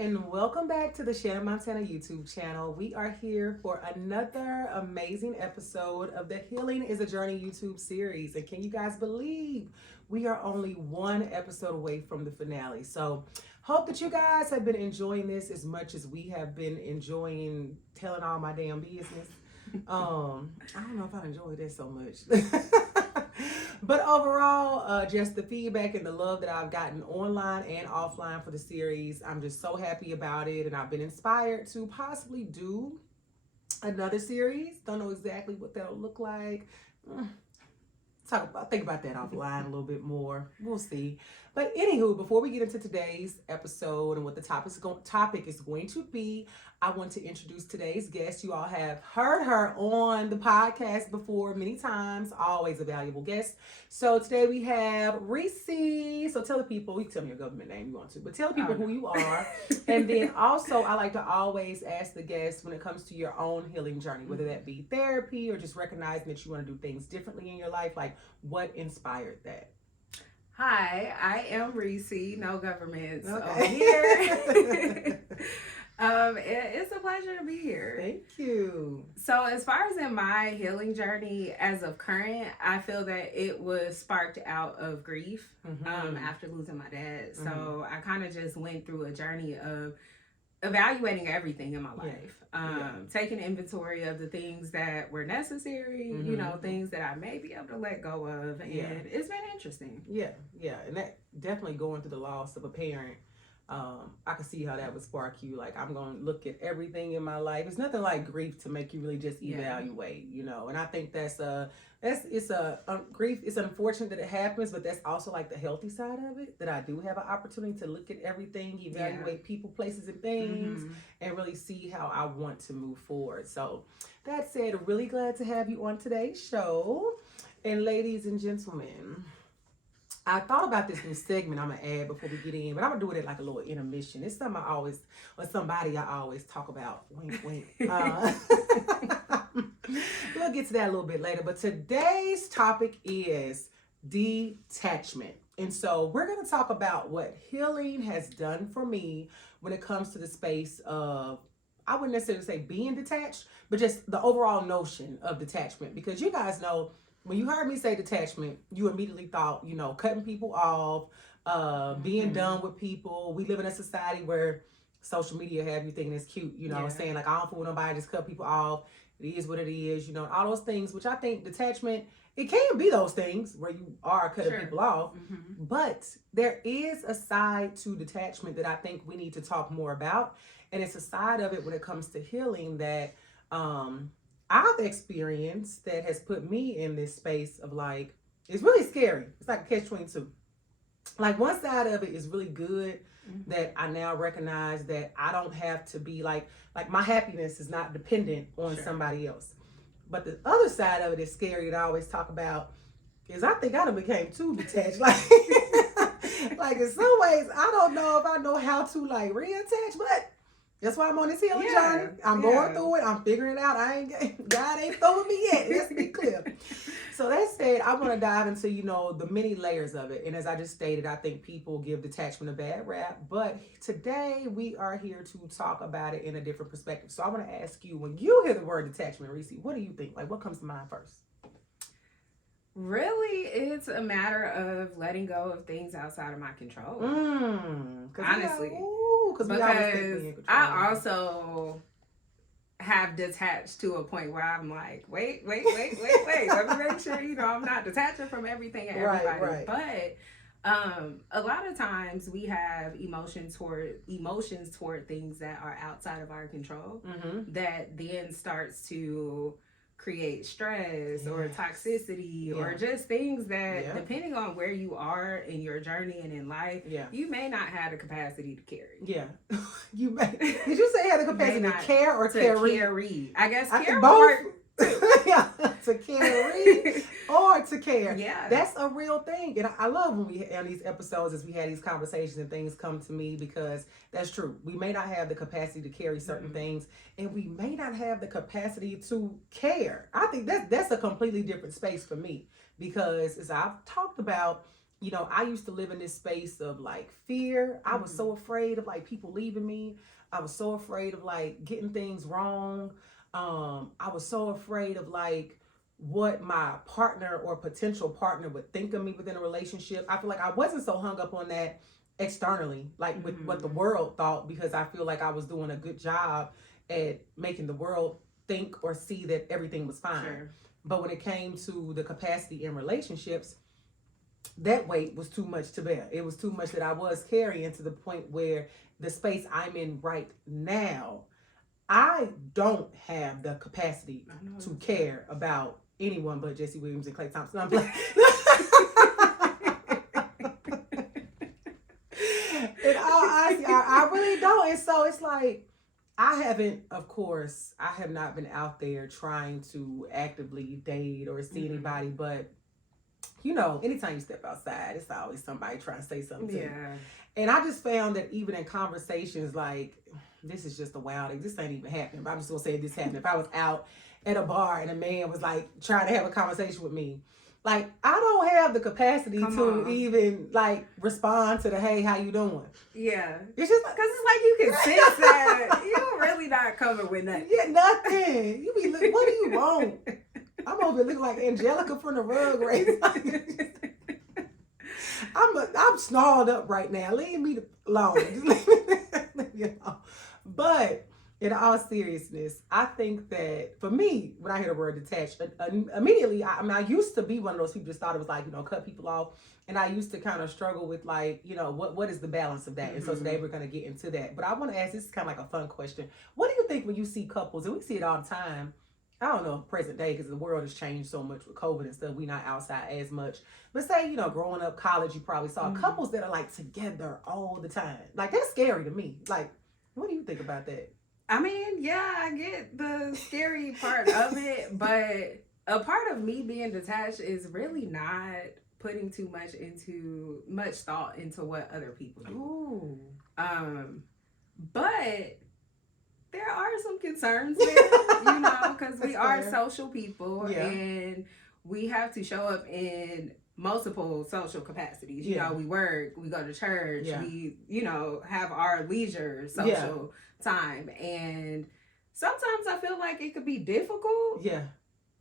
and welcome back to the Shannon Montana YouTube channel. We are here for another amazing episode of the Healing is a Journey YouTube series. And can you guys believe we are only one episode away from the finale? So, hope that you guys have been enjoying this as much as we have been enjoying telling all my damn business. I don't know if I enjoyed this so much. But overall, just the feedback and the love that I've gotten online and offline for the series, I'm just so happy about it. And I've been inspired to possibly do another series. Don't know exactly what that'll look like. Think about that offline a little bit more. We'll see. But anywho, before we get into today's episode and what the topic is going to be, I want to introduce today's guest. You all have heard her on the podcast before many times. Always a valuable guest. So today we have Reese. So tell the people, you can tell me your government name you want to, but tell the people who you are. And then also, I like to always ask the guests when it comes to your own healing journey, whether that be therapy or just recognizing that you want to do things differently in your life, like what inspired that? Hi, I am Reese, no governments Okay. over here. It's a pleasure to be here. Thank you. So as far as in my healing journey as of current, I feel that it was sparked out of grief after losing my dad. So I kind of just went through a journey of evaluating everything in my life, taking inventory of the things that were necessary, you know, things that I may be able to let go of, and it's been interesting. Yeah, and that definitely going through the loss of a parent, I can see how that would spark you. Like, I'm going to look at everything in my life. It's nothing like grief to make you really just evaluate, you know, and I think grief. It's unfortunate that it happens, but that's also like the healthy side of it, that I do have an opportunity to look at everything, evaluate people, places, and things, and really see how I want to move forward. So that said, really glad to have you on today's show. And ladies and gentlemen, I thought about this new segment I'm going to add before we get in, but I'm going to do it at like a little intermission. It's something somebody I always talk about. Wink, wink. We'll get to that a little bit later, but today's topic is detachment. And so we're going to talk about what healing has done for me when it comes to the space of, I wouldn't necessarily say being detached, but just the overall notion of detachment. Because you guys know, when you heard me say detachment, you immediately thought, you know, cutting people off, being done with people. We live in a society where social media have you thinking it's cute, you know, saying like, I don't fool with nobody, just cut people off. It is what it is, you know, all those things, which I think detachment, it can be those things where you are cutting people off. But there is a side to detachment that I think we need to talk more about. And it's a side of it when it comes to healing that I've experienced that has put me in this space of like, it's really scary. It's like a catch-22. Like, one side of it is really good, that I now recognize that I don't have to be like my happiness is not dependent on somebody else. But the other side of it is scary that I always talk about, is I think I done became too detached. Like in some ways, I don't know if I know how to like reattach, but that's why I'm on this healing journey. I'm going through it. I'm figuring it out. God ain't through with me yet. Let's be clear. So that said, I want to dive into, you know, the many layers of it. And as I just stated, I think people give detachment a bad rap. But today we are here to talk about it in a different perspective. So I want to ask you, when you hear the word detachment, Reese, what do you think? Like, what comes to mind first? Really, it's a matter of letting go of things outside of my control. Honestly. Because I also have detached to a point where I'm like, wait. Let me make sure, you know, I'm not detaching from everything and everybody. Right. But a lot of times we have emotions toward things that are outside of our control that then starts to create stress or toxicity or just things that depending on where you are in your journey and in life, you may not have the capacity to carry. You may. Did you say you had the capacity to care or to carry? I guess I care both. To carry or to care. Yeah. That's a real thing. And I love when we on these episodes, as we had these conversations and things come to me, because that's true. We may not have the capacity to carry certain things, and we may not have the capacity to care. I think that's a completely different space for me, because as I've talked about, You know, I used to live in this space of like fear. I was so afraid of like people leaving me. I was so afraid of like getting things wrong. I was so afraid of like what my partner or potential partner would think of me within a relationship. I feel like I wasn't so hung up on that externally, like with what the world thought, because I feel like I was doing a good job at making the world think or see that everything was fine. Sure. But when it came to the capacity in relationships, that weight was too much to bear. It was too much that I was carrying, to the point where the space I'm in right now, I don't have the capacity to care about anyone but Jesse Williams and Clay Thompson. I'm like, in all honesty, I really don't. And so it's like, I haven't, of course, I have not been out there trying to actively date or see anybody, but you know, anytime you step outside, it's always somebody trying to say something to you. And I just found that even in conversations like, this is just a wild, this ain't even happening, but I'm just gonna say this happened. If I was out at a bar and a man was like trying to have a conversation with me, like I don't have the capacity to even like respond to the, hey, how you doing? Yeah. It's just because it's like you can sense that you're really not coming with nothing. Yeah, nothing. You be like, what do you want? I'm over here looking like Angelica from the Rug Race. I'm snarled up right now. Leave me alone. You know. But in all seriousness, I think that for me, when I hear the word detached, immediately, I used to be one of those people just thought it was like, you know, cut people off. And I used to kind of struggle with like, you know, what is the balance of that? And so today we're going to get into that. But I want to ask, this is kind of like a fun question. What do you think when you see couples, and we see it all the time, I don't know, present day, because the world has changed so much with COVID and stuff. We not outside as much. But say, you know, growing up, college, you probably saw couples that are like together all the time. Like, that's scary to me. Like, what do you think about that? I mean, yeah, I get the scary part of it, but a part of me being detached is really not putting too much thought into what other people do. Ooh. But there are some concerns there, you know, because we are social people and we have to show up in multiple social capacities. You know, we work, we go to church, we, you know, have our leisure social time. And sometimes I feel like it could be difficult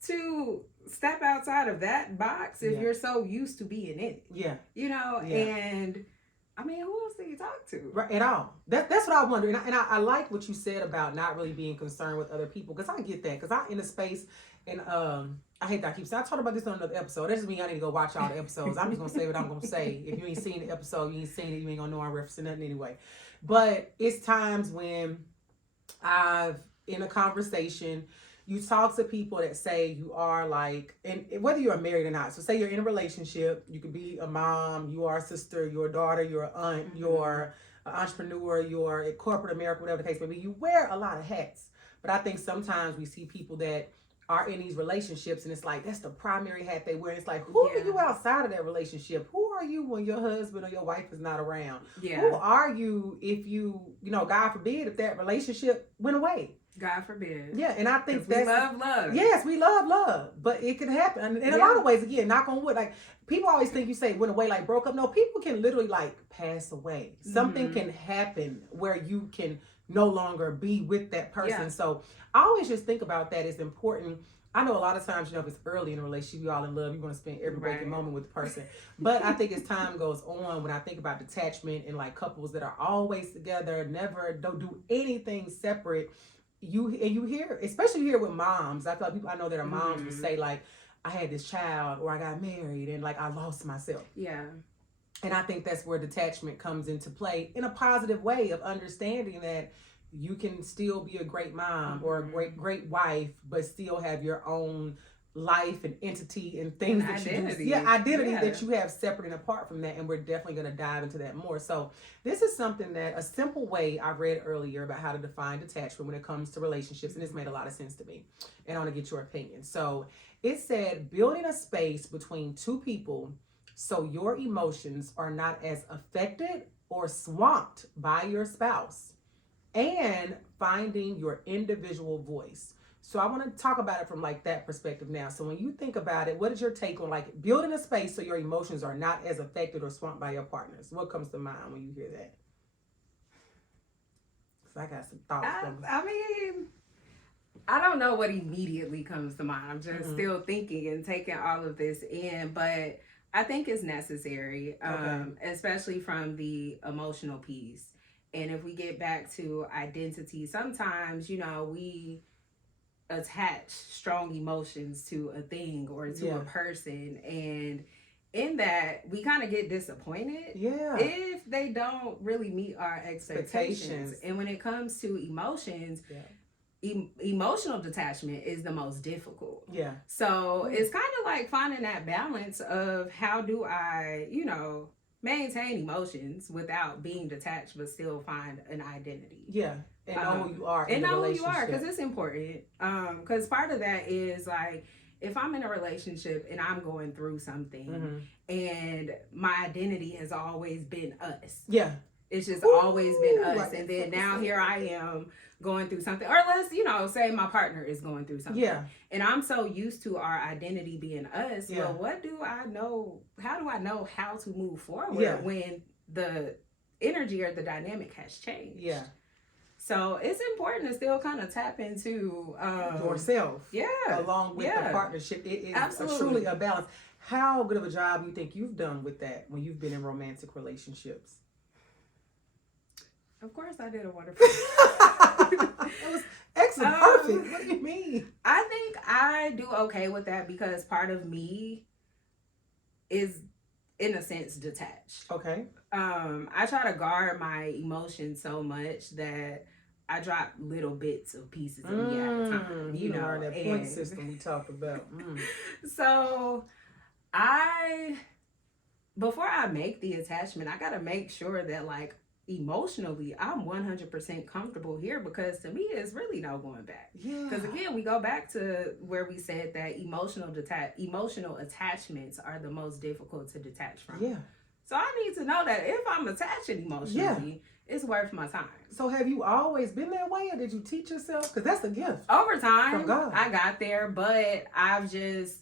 to step outside of that box if you're so used to being in it. You know, and I mean, who else do you talk to? Right, at all. That's what I wonder. And I like what you said about not really being concerned with other people, because I get that. Because I'm in a space, and I hate that I keep saying, I talked about this on another episode. That doesn't mean I need to go watch all the episodes. I'm just going to say what I'm going to say. If you ain't seen the episode, you ain't seen it, you ain't going to know I'm referencing nothing anyway. But it's times when in a conversation, you talk to people that say you are like, and whether you're married or not. So say you're in a relationship, you could be a mom, you are a sister, you're a daughter, you're an aunt, you're an entrepreneur, you're a corporate America, whatever the case may be. You wear a lot of hats. But I think sometimes we see people that are in these relationships and it's like, that's the primary hat they wear. It's like, who are you outside of that relationship? Who are you when your husband or your wife is not around? Who are you if you know, God forbid, if that relationship went away? God forbid. Yeah, and I think we love love. Yes, we love love, but it can happen in a lot of ways. Again, knock on wood. Like, people always think you say went away, like broke up. No, people can literally like pass away. Something can happen where you can no longer be with that person. So I always just think about that. It's important. I know a lot of times, you know, if it's early in a relationship, you all in love, you want to spend every waking moment with the person. But I think as time goes on, when I think about detachment and like couples that are always together, never don't do anything separate. You hear, especially here with moms. I feel like people I know that are moms will say like, I had this child, or I got married, and like I lost myself. Yeah. And I think that's where detachment comes into play in a positive way of understanding that you can still be a great mom or a great wife, but still have your own life and entity and things that identity. You do. Identity that you have separate and apart from that. And we're definitely going to dive into that more. So this is something that a simple way I read earlier about how to define detachment when it comes to relationships. And this made a lot of sense to me. And I want to get your opinion. So it said, building a space between two people so your emotions are not as affected or swamped by your spouse, and finding your individual voice. So I want to talk about it from like that perspective now. So when you think about it, what is your take on like building a space so your emotions are not as affected or swamped by your partners? What comes to mind when you hear that? Because I got some thoughts. I mean, I don't know what immediately comes to mind. I'm just still thinking and taking all of this in, but I think it's necessary, especially from the emotional piece. And if we get back to identity, sometimes, we attach strong emotions to a thing or to a person. And in that, we kind of get disappointed if they don't really meet our expectations. And when it comes to emotions, emotional detachment is the most difficult. So it's kind of like finding that balance of how do I, maintain emotions without being detached but still find an identity. And know who you are. And know who you are, because it's important. Because part of that is like, if I'm in a relationship and I'm going through something and my identity has always been us. It's just always been us. And then now here I am going through something. Or let's, say my partner is going through something. And I'm so used to our identity being us. Well, what do I know? How do I know how to move forward when the energy or the dynamic has changed? So it's important to still kind of tap into yourself. Along with the partnership. It is truly a balance. How good of a job you think you've done with that when you've been in romantic relationships? Of course I did a wonderful It was excellent. Perfect. What do you mean? I think I do okay with that because part of me is, in a sense, detached. I try to guard my emotions so much that I drop little bits of pieces of me at a time. You know, that point system we talked about. So before I make the attachment, I gotta make sure that like emotionally I'm 100% comfortable here, because to me it's really no going back. Because again, we go back to where we said that emotional attachments are the most difficult to detach from. So I need to know that if I'm attaching emotionally, it's worth my time. So have you always been that way, or did you teach yourself? Because that's a gift. Over time, from God. I got there, but I've just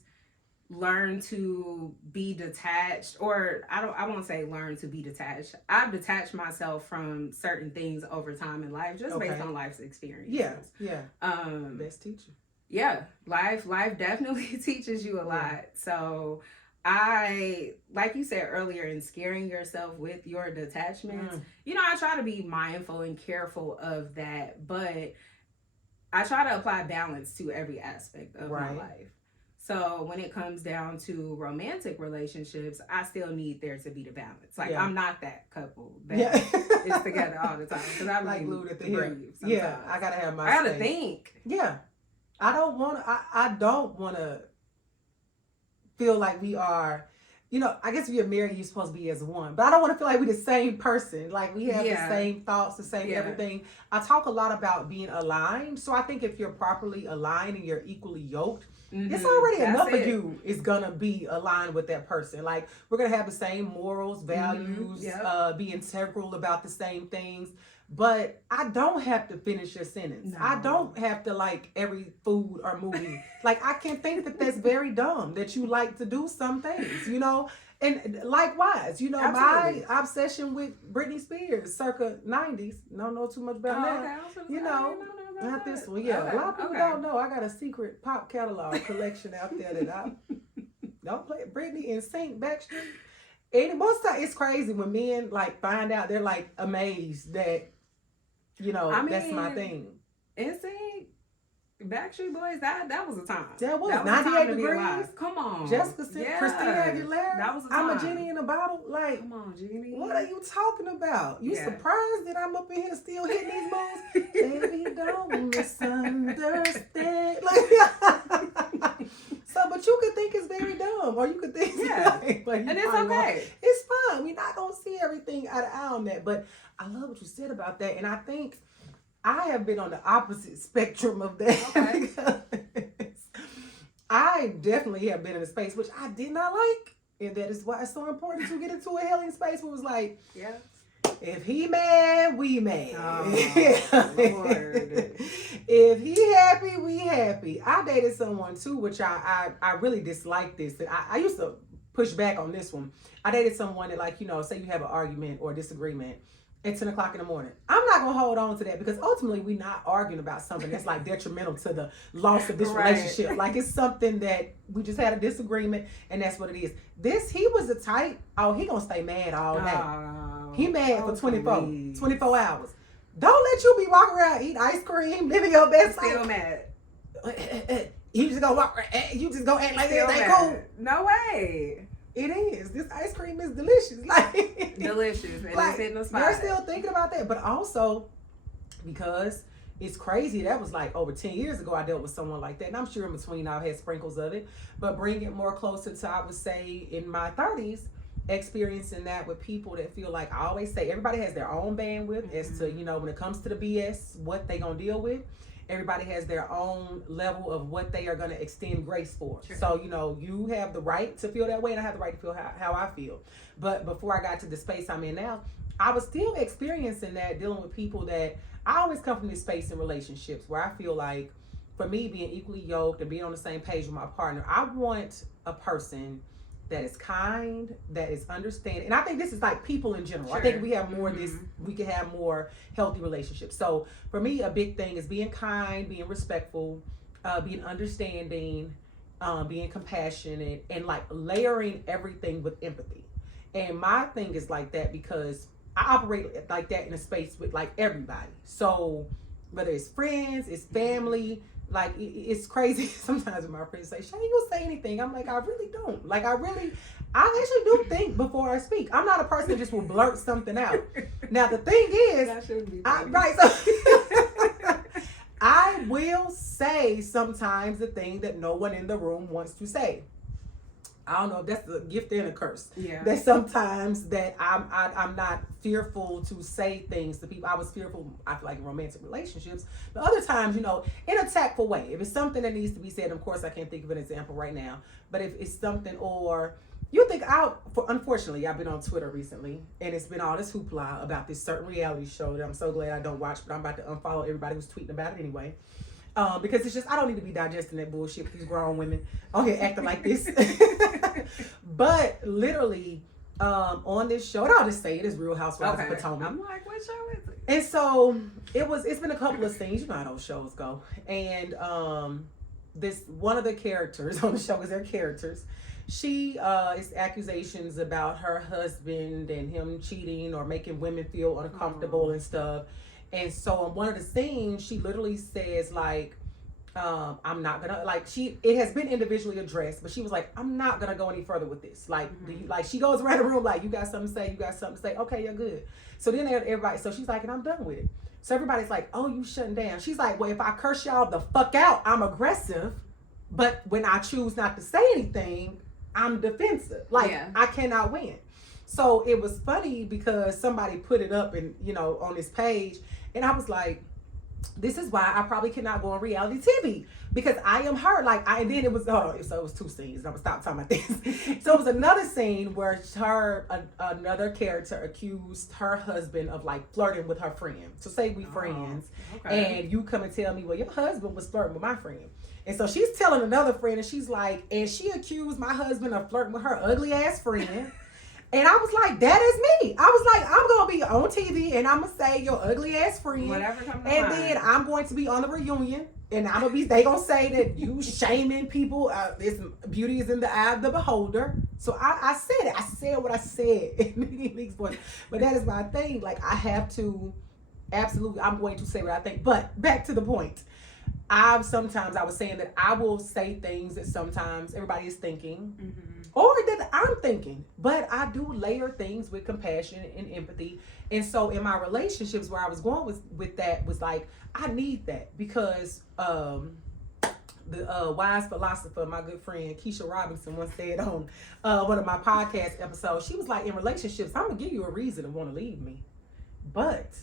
learn to be detached, or I won't say learn to be detached. I've detached myself from certain things over time in life, just based on life's experiences. Best teacher. Life definitely teaches you a lot. So I, like you said earlier, in scaring yourself with your detachments, I try to be mindful and careful of that, but I try to apply balance to every aspect of my life. So when it comes down to romantic relationships, I still need there to be the balance. Like I'm not that couple that is together all the time, because I'm like glued at the hip. I gotta have my. I gotta think. I don't want to feel like we are. I guess if you're married, you're supposed to be as one. But I don't want to feel like we're the same person. Like we have the same thoughts, the same everything. I talk a lot about being aligned. So I think if you're properly aligned and you're equally yoked, it's already enough of you is going to be aligned with that person. Like we're going to have the same morals, values, be integral about the same things. But I don't have to finish your sentence. No. I don't have to like every food or movie. Like I can think that that's very dumb that you like to do some things, And likewise, Absolutely. My obsession with Britney Spears circa 90s. Don't know too much about that. Okay. Not this one. Yeah, a lot of people don't know. I got a secret pop catalog collection out there that I don't play. Britney and Saint Backstreet. And most of the time, it's crazy when men like find out. They're like amazed that that's my thing. NSYNC, Backstreet Boys, that was a time. That was 98 degrees. Come on, Jessica, Christina Aguilera. That was a time. I'm a genie in a bottle. Like, come on, Genie. What are you talking about? You surprised that I'm up in here still hitting these moves? Baby, don't misunderstand. But you could think it's very dumb, or you could think and it's okay. It's fine. We're not gonna see everything eye to eye on that, but I love what you said about that, and I think I have been on the opposite spectrum of that. Because I definitely have been in a space which I did not like, and that is why it's so important to get into a healing space where it was like, If he mad, we mad. Oh, Lord. If he happy, we happy. I dated someone too, which I really dislike this. I used to push back on this one. I dated someone that, like, say you have an argument or disagreement at 10 o'clock in the morning. I'm not gonna hold on to that because ultimately we're not arguing about something that's like detrimental to the loss of this relationship. Like, it's something that we just had a disagreement and that's what it is. He was the type, he gonna stay mad all day. He mad for 24 hours. Don't let you be walking around eating ice cream, living your best life. Still mad. You just gonna walk around, you just gonna act like everything cool. No way. It is. This ice cream is delicious. Like, delicious. And like, it's hitting the spot. you're still thinking about that. But also, because it's crazy, that was like over 10 years ago I dealt with someone like that. And I'm sure in between I've had sprinkles of it. But bring it more closer to, I would say, in my 30s, experiencing that with people that feel like, I always say, everybody has their own bandwidth as to, when it comes to the BS, what they gonna deal with. Everybody has their own level of what they are going to extend grace for. Sure. So, you have the right to feel that way, and I have the right to feel how I feel. But before I got to the space I'm in now, I was still experiencing that, dealing with people that I always come from this space in relationships where I feel like, for me, being equally yoked and being on the same page with my partner, I want a person that is kind, that is understanding. And I think this is like people in general. Sure. I think we have more of this, we can have more healthy relationships. So for me, a big thing is being kind, being respectful, being understanding, being compassionate, and like layering everything with empathy. And my thing is like that because I operate like that in a space with like everybody. So whether it's friends, it's family, like, it's crazy sometimes when my friends say, Shane, you'll say anything. I'm like, I really don't. Like, I actually do think before I speak. I'm not a person that just will blurt something out. Now, the thing is, I will say sometimes the thing that no one in the room wants to say. I don't know if that's a gift and a curse. Yeah. That sometimes that I'm not fearful to say things to people. I was fearful, I feel like, in romantic relationships. But other times, in a tactful way. If it's something that needs to be said, of course I can't think of an example right now. But if it's something, or you think unfortunately, I've been on Twitter recently, and it's been all this hoopla about this certain reality show that I'm so glad I don't watch, but I'm about to unfollow everybody who's tweeting about it anyway. Because it's just, I don't need to be digesting that bullshit with these grown women on here acting like this. But literally, on this show, and I'll just say it is Real Housewives of Potomac. I'm like, what show is it? And so it's been a couple of things, you know how those shows go. And this one of the characters on the show, is their characters, she is accusations about her husband and him cheating or making women feel uncomfortable and stuff. And so on one of the scenes, she literally says, like, I'm not gonna, like, it has been individually addressed, but she was like, I'm not gonna go any further with this. Like, she goes around the room like, you got something to say, okay, you're good. So then everybody, so she's like, and I'm done with it. So everybody's like, oh, you shutting down. She's like, well, if I curse y'all the fuck out, I'm aggressive. But when I choose not to say anything, I'm defensive. Like, I cannot win. So it was funny because somebody put it up and, on this page, and I was like, this is why I probably cannot go on reality TV, because I am her. Like, and then it was, so it was two scenes. I'm gonna stop talking about this. So it was another scene where another character accused her husband of like flirting with her friend. So say we friends, and you come and tell me, well, your husband was flirting with my friend. And so she's telling another friend, and she's like, and she accused my husband of flirting with her ugly ass friend. And I was like, that is me. I was like, I'm going to be on TV and I'm going to say your ugly ass friend. Whatever comes to mind. mind. Then I'm going to be on the reunion and they going to say that you shaming people. This beauty is in the eye of the beholder. So I said it. I said what I said in League's voice. But that is my thing. Like, I have to, absolutely, I'm going to say what I think. But back to the point. I was saying that I will say things that sometimes everybody is thinking. Or that I'm thinking, but I do layer things with compassion and empathy. And so in my relationships, where I was going with that was like, I need that, because the wise philosopher, my good friend Keisha Robinson, once said on one of my podcast episodes, she was like, in relationships, I'm gonna give you a reason to want to leave me, but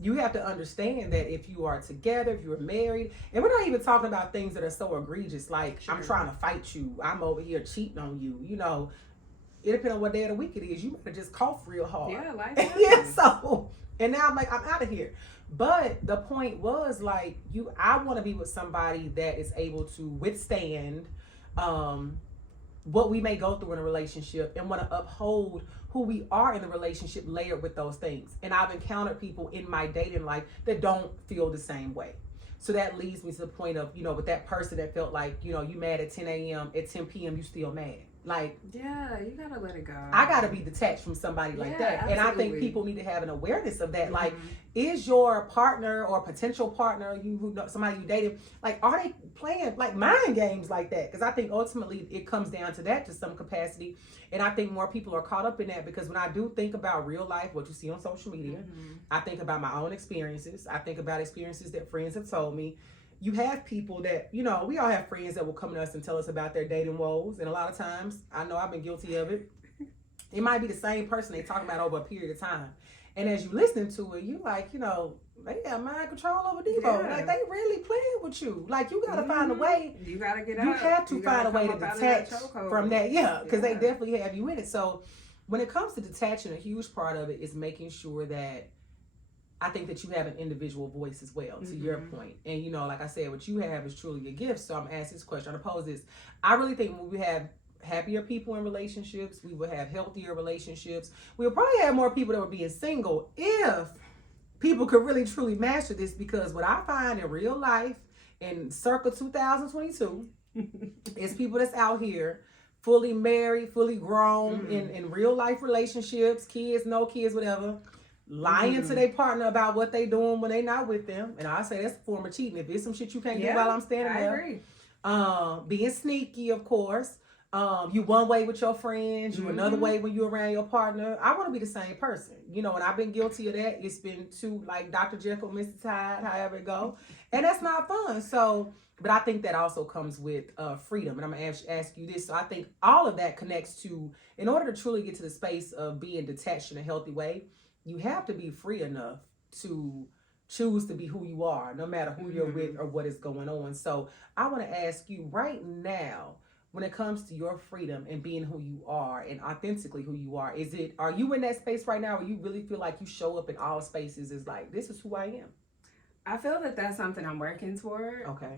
you have to understand that if you are together, if you're married, and we're not even talking about things that are so egregious, like, I'm trying to fight you, I'm over here cheating on you, it depends on what day of the week it is. You better just cough real hard. Yeah, life Yeah, happens. so, and now I'm like, I'm out of here. But the point was like, I want to be with somebody that is able to withstand what we may go through in a relationship and want to uphold who we are in the relationship layered with those things. And I've encountered people in my dating life that don't feel the same way. So that leads me to the point of, with that person that felt like, you mad at 10 a.m. at 10 p.m. you still mad. Like, yeah, you gotta let it go. I gotta be detached from somebody like that. Absolutely. And I think people need to have an awareness of that. Like, is your partner or potential partner, somebody you dated, like, are they playing like mind games like that? Because I think ultimately it comes down to that to some capacity. And I think more people are caught up in that, because when I do think about real life, what you see on social media, I think about my own experiences. I think about experiences that friends have told me. You have people that, we all have friends that will come to us and tell us about their dating woes. And a lot of times, I know I've been guilty of it. It might be the same person they talk about over a period of time. And as you listen to it, you like, they got mind control over Devo. Yeah. Like, they really playing with you. Like, you got to find a way. You got to get out. You have to find a way to detach from that. Yeah, because they definitely have you in it. So when it comes to detaching, a huge part of it is making sure that I think that you have an individual voice as well, to your point. And, like I said, what you have is truly a gift. So I'm asking this question. I'm going to pose this. I really think when we have happier people in relationships, we will have healthier relationships. We'll probably have more people that were being single if people could really truly master this, because what I find in real life in circa 2022 is people that's out here fully married, fully grown in real life relationships, kids, no kids, whatever, lying to their partner about what they doing when they not with them. And I say that's a form of cheating. If it's some shit you can't do while I'm standing there. I agree. Being sneaky, of course. You one way with your friends, you another way when you're around your partner. I want to be the same person, and I've been guilty of that. It's been too, like, Dr. Jekyll, Mr. Hyde, however it go, and that's not fun. So, but I think that also comes with freedom, and I'm gonna ask you this. So I think all of that connects to, in order to truly get to the space of being detached in a healthy way, you have to be free enough to choose to be who you are, no matter who you're with or what is going on. So I want to ask you right now, when it comes to your freedom and being who you are and authentically who you are, are you in that space right now where you really feel like you show up in all spaces as like, this is who I am? I feel that that's something I'm working toward. Okay.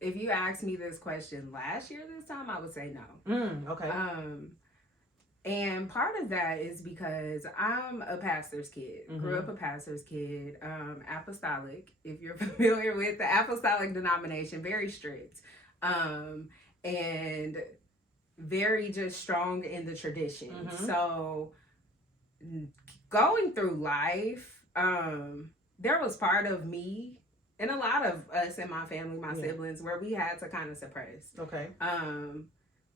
If you asked me this question last year this time, I would say no. Okay. And part of that is because I'm a pastor's kid. Grew up a pastor's kid. Apostolic, if you're familiar with the apostolic denomination, very strict. And very just strong in the tradition. So going through life, there was part of me and a lot of us in my family, my siblings, where we had to kind of suppress. Okay.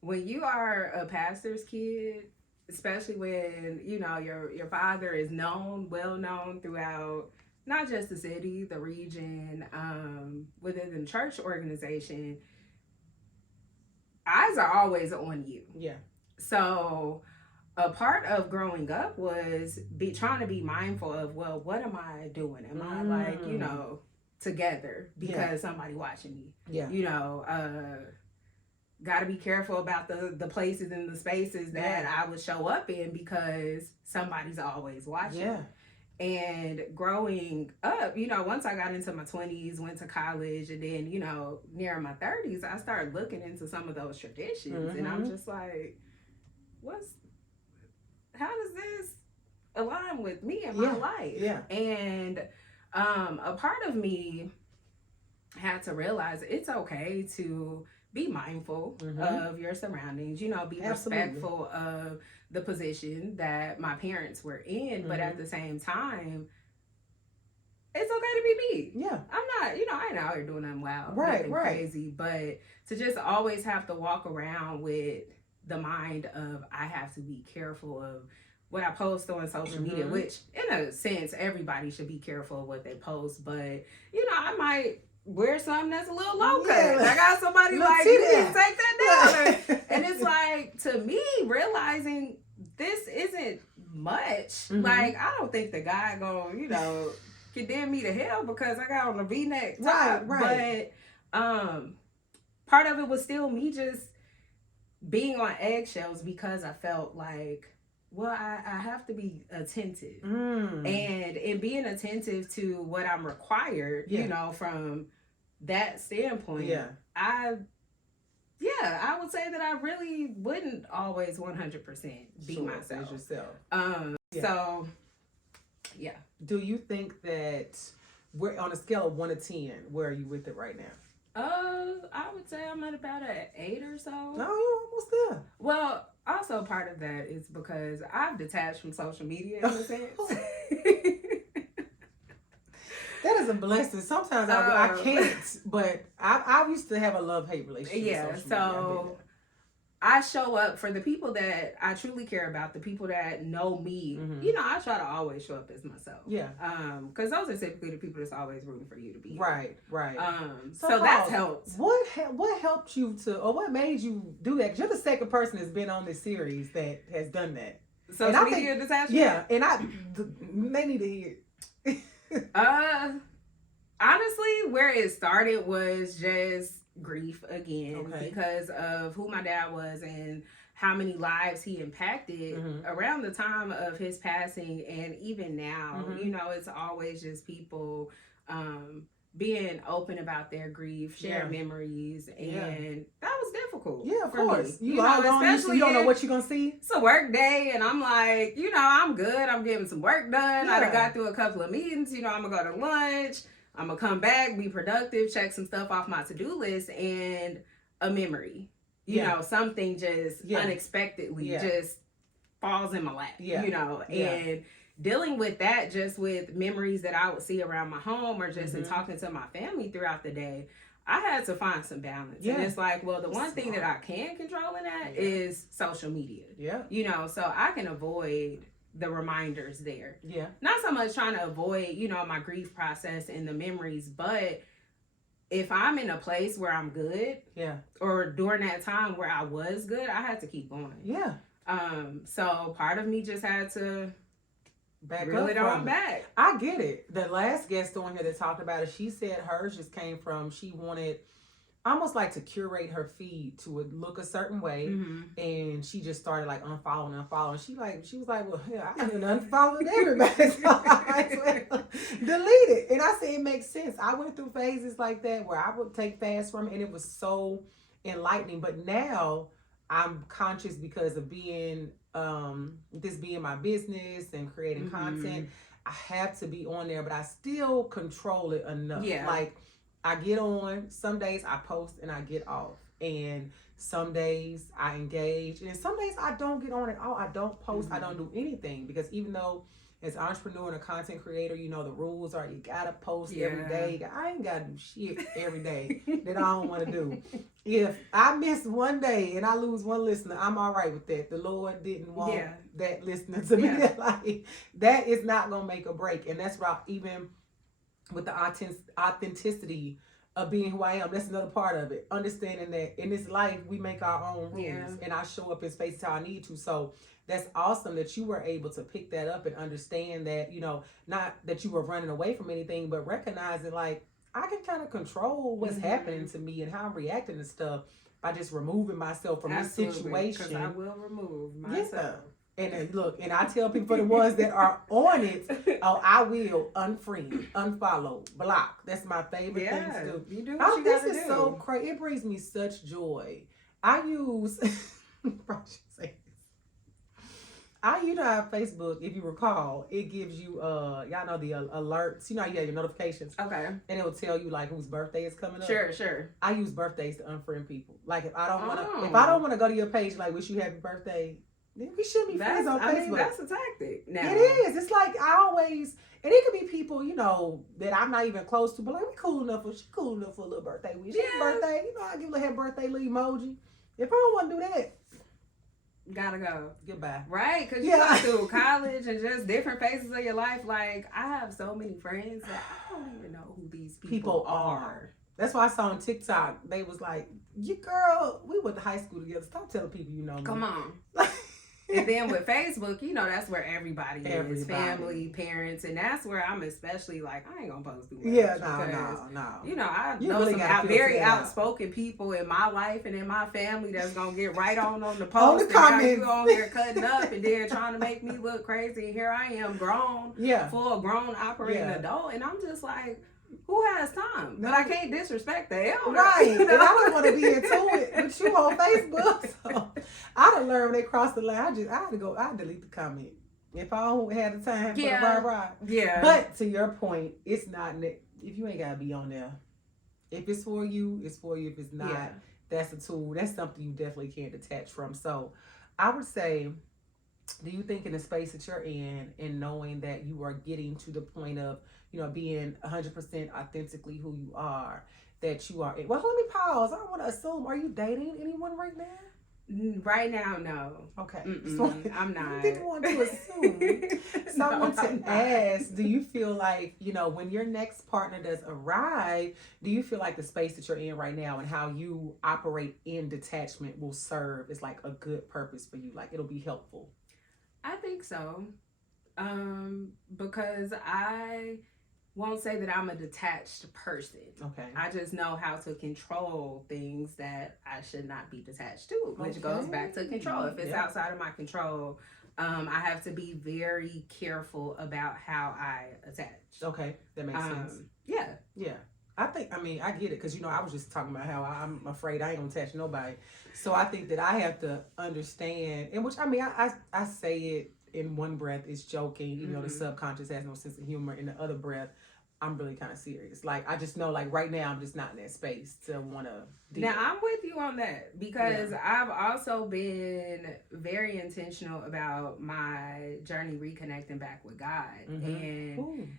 When you are a pastor's kid, especially when, your father is well known throughout not just the city, the region, within the church organization, eyes are always on you. Yeah. So a part of growing up was trying to be mindful of, well, what am I doing? Am I like, together because somebody watching me? Yeah. Got to be careful about the places and the spaces that I would show up in because somebody's always watching. Yeah. And growing up, once I got into my 20s, went to college, and then, near my 30s, I started looking into some of those traditions. And I'm just like, how does this align with me and my life? Yeah. And a part of me had to realize it's okay to be mindful of your surroundings, be respectful of the position that my parents were in, but at the same time, it's okay to be me. Yeah. I'm not, I ain't out here doing nothing loud, nothing crazy, but to just always have to walk around with the mind of, I have to be careful of what I post on social media, which in a sense, everybody should be careful of what they post, but I might wear something that's a little low cut. I got somebody like, you need to take that down. And it's like, to me, realizing this isn't much. Like, I don't think the guy gonna, condemn me to hell because I got on a V-neck top. Right. But part of it was still me just being on eggshells because I felt like, well, I have to be attentive. And in being attentive to what I'm required, you know, from that standpoint, I would say that I really wouldn't always 100% be myself. As yourself. So, yeah. Do you think that we're on a scale of 1 to 10, where are you with it right now? I would say I'm at about an 8 or so. No, you're almost there. Well, also part of that is because I've detached from social media in a sense. That is a blessing. Sometimes I can't, but I used to have a love-hate relationship with social media. I show up for the people that I truly care about, the people that know me. You know, I try to always show up as myself. Yeah. Because those are typically the people that's always rooting for you to be. Right. So that's helped. What helped you to, or what made you do that? Because you're the second person that's been on this series that has done that. Social media detachment? Yeah, and they need to hear it. Honestly, where it started was just grief again because of who my dad was and how many lives he impacted around the time of his passing, and even now, you know, it's always just people being open about their grief, sharing memories, and that was difficult. Yeah, of for course. Me. You know, especially you don't know what you're gonna see. It's a work day, and I'm like, you know, I'm good. I'm getting some work done. I done got through a couple of meetings. You know, I'm gonna go to lunch. I'm gonna come back, be productive, check some stuff off my to-do list, and a memory. You know, something just unexpectedly just falls in my lap. You know, and dealing with that just with memories that I would see around my home or just in talking to my family throughout the day, I had to find some balance. And it's like, well, the one thing that I can control in that is social media. You know, so I can avoid the reminders there. Not so much trying to avoid, you know, my grief process and the memories, but if I'm in a place where I'm good, or during that time where I was good, I had to keep going. So part of me just had to reel it on back. I get it. The last guest on here that talked about it, she said hers just came from, she wanted almost like to curate her feed to look a certain way, and she just started like unfollowing. She was like, well, yeah, I done unfollowed everybody, so I might as well delete it. And I said it makes sense. I went through phases like that where I would take fast from it, and it was so enlightening. But now I'm conscious because of being this being my business and creating content. I have to be on there, but I still control it enough. Like, I get on, some days I post and I get off, and some days I engage, and some days I don't get on at all. I don't post, I don't do anything, because even though as an entrepreneur and a content creator, you know, the rules are you gotta post every day. I ain't gotta do shit every day that I don't want to do. If I miss one day and I lose one listener, I'm all right with that. The Lord didn't want that listener to be like, that is not gonna make a break. And that's right, even with the authenticity of being who I am. That's another part of it. Understanding that in this life, we make our own rules, and I show up in spaces how I need to. So that's awesome that you were able to pick that up and understand that, you know, not that you were running away from anything, but recognizing like, I can kind of control what's happening to me and how I'm reacting to stuff by just removing myself from this situation. Because I will remove myself. And look, and I tell people, for the ones that are on it, I will unfriend, unfollow, block. That's my favorite thing to do. You do what you gotta do. This is so crazy. It brings me such joy. I use, you know how Facebook, if you recall, it gives you, y'all know the alerts. You know how you have your notifications. Okay. And it will tell you like whose birthday is coming up. Sure. I use birthdays to unfriend people. Like if I don't want to go to your page, like wish you happy birthday, then we should be friends on Facebook. I mean, that's a tactic now. It is. It's like I always, and it could be people, you know, that I'm not even close to, but like, she cool enough for a little birthday wish. Happy birthday. You know, I give a little happy birthday little emoji. If I don't want to do that, gotta go. Goodbye. Right? Because you go through college and just different phases of your life. Like, I have so many friends that I don't even know who these people are. That's why I saw on TikTok, they was like, you girl, we went to high school together. Stop telling people you know me. Come on. And then with Facebook, you know, that's where everybody is, family, parents, and that's where I'm especially like, I ain't gonna post too much. Yeah, no. You know, I you know really some very outspoken people in my life and in my family that's gonna get right on the post. On the comments. And now you on here cutting up and then trying to make me look crazy. And here I am, grown, full grown operating adult, and I'm just like, who has time? No. But I can't disrespect the elder. Right. You know? And I don't want to be into it with you on Facebook. So I done learned when they crossed the line. I had to delete the comment. If I don't have the time for the rah-rah. Yeah. But to your point, it's not, if you ain't got to be on there. If it's for you, it's for you. If it's not, that's a tool. That's something you definitely can't detach from. So I would say, do you think in the space that you're in and knowing that you are getting to the point of, you know, being 100% authentically who you are, that you are, well, let me pause. I don't want to assume, are you dating anyone right now? Right now, no. Okay. I'm not. I didn't want to assume. So I want to ask, do you feel like, you know, when your next partner does arrive, do you feel like the space that you're in right now and how you operate in detachment will serve as like a good purpose for you? Like it'll be helpful? I think so. Because I won't say that I'm a detached person. Okay. I just know how to control things that I should not be detached to, which goes back to control. If it's outside of my control, I have to be very careful about how I attach. Okay, that makes sense. Yeah. I get it, because, you know, I was just talking about how I'm afraid I ain't gonna touch nobody. So I think that I have to understand, and which, I mean, I say it in one breath, it's joking, you know, the subconscious has no sense of humor. In the other breath, I'm really kind of serious. Like, I just know, like, right now, I'm just not in that space to want to deal. Now, I'm with you on that, because I've also been very intentional about my journey reconnecting back with God. And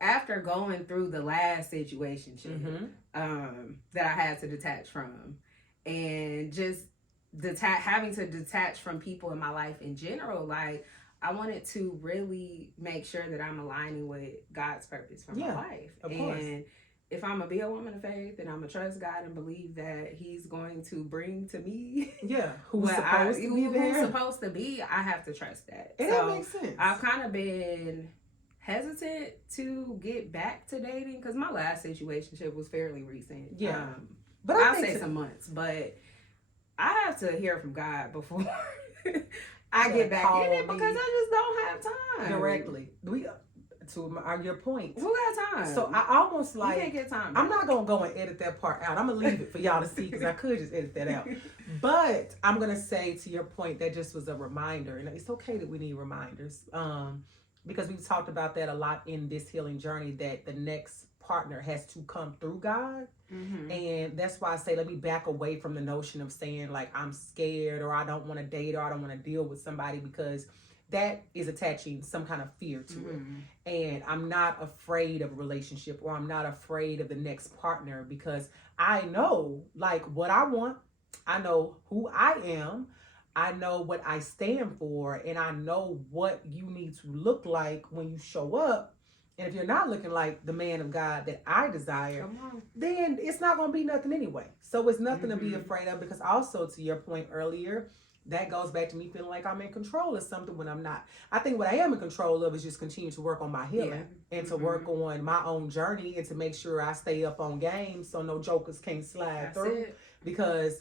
after going through the last situation that I had to detach from, and just having to detach from people in my life in general, like, I wanted to really make sure that I'm aligning with God's purpose for my life. Of course. And if I'm going to be a woman of faith, and I'm going to trust God and believe that He's going to bring to me who's supposed to be, I have to trust that. And that makes sense. I've kind of been hesitant to get back to dating, because my last situationship was fairly recent. But I'll say some months, but I have to hear from God before I get back in it, because I just don't have time. Directly. To your point. Who got time? So I almost like, you can't get time. I'm not going to go and edit that part out. I'm going to leave it for y'all to see, because I could just edit that out. But I'm going to say, to your point, that just was a reminder. And it's okay that we need reminders. Because we've talked about that a lot in this healing journey, that the next partner has to come through God. And that's why I say, let me back away from the notion of saying, like, I'm scared, or I don't want to date, or I don't want to deal with somebody, because that is attaching some kind of fear to it. And I'm not afraid of a relationship, or I'm not afraid of the next partner, because I know, like, what I want. I know who I am. I know what I stand for, and I know what you need to look like when you show up. And if you're not looking like the man of God that I desire, then it's not going to be nothing anyway. So it's nothing to be afraid of, because also, to your point earlier, that goes back to me feeling like I'm in control of something when I'm not. I think what I am in control of is just continue to work on my healing and to work on my own journey, and to make sure I stay up on game so no jokers can't slide through. Because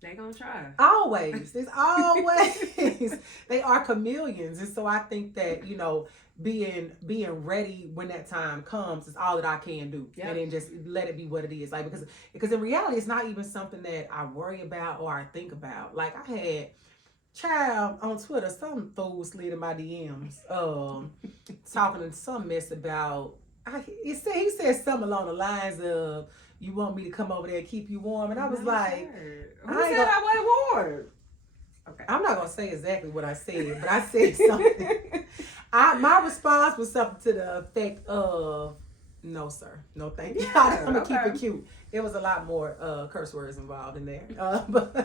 they gonna try. Always. It's always. They are chameleons. And so I think that, you know, being ready when that time comes is all that I can do. And then just let it be what it is. Like, because in reality, it's not even something that I worry about or I think about. Like, I had child on Twitter, some fool slid in my DMs, talking to some mess about, he said something along the lines of, you want me to come over there and keep you warm? And I was like, who said I wasn't warm? Okay. I'm not going to say exactly what I said, but I said something. My response was something to the effect of, no, sir. No, thank you. I'm going to keep it cute. It was a lot more curse words involved in there. But I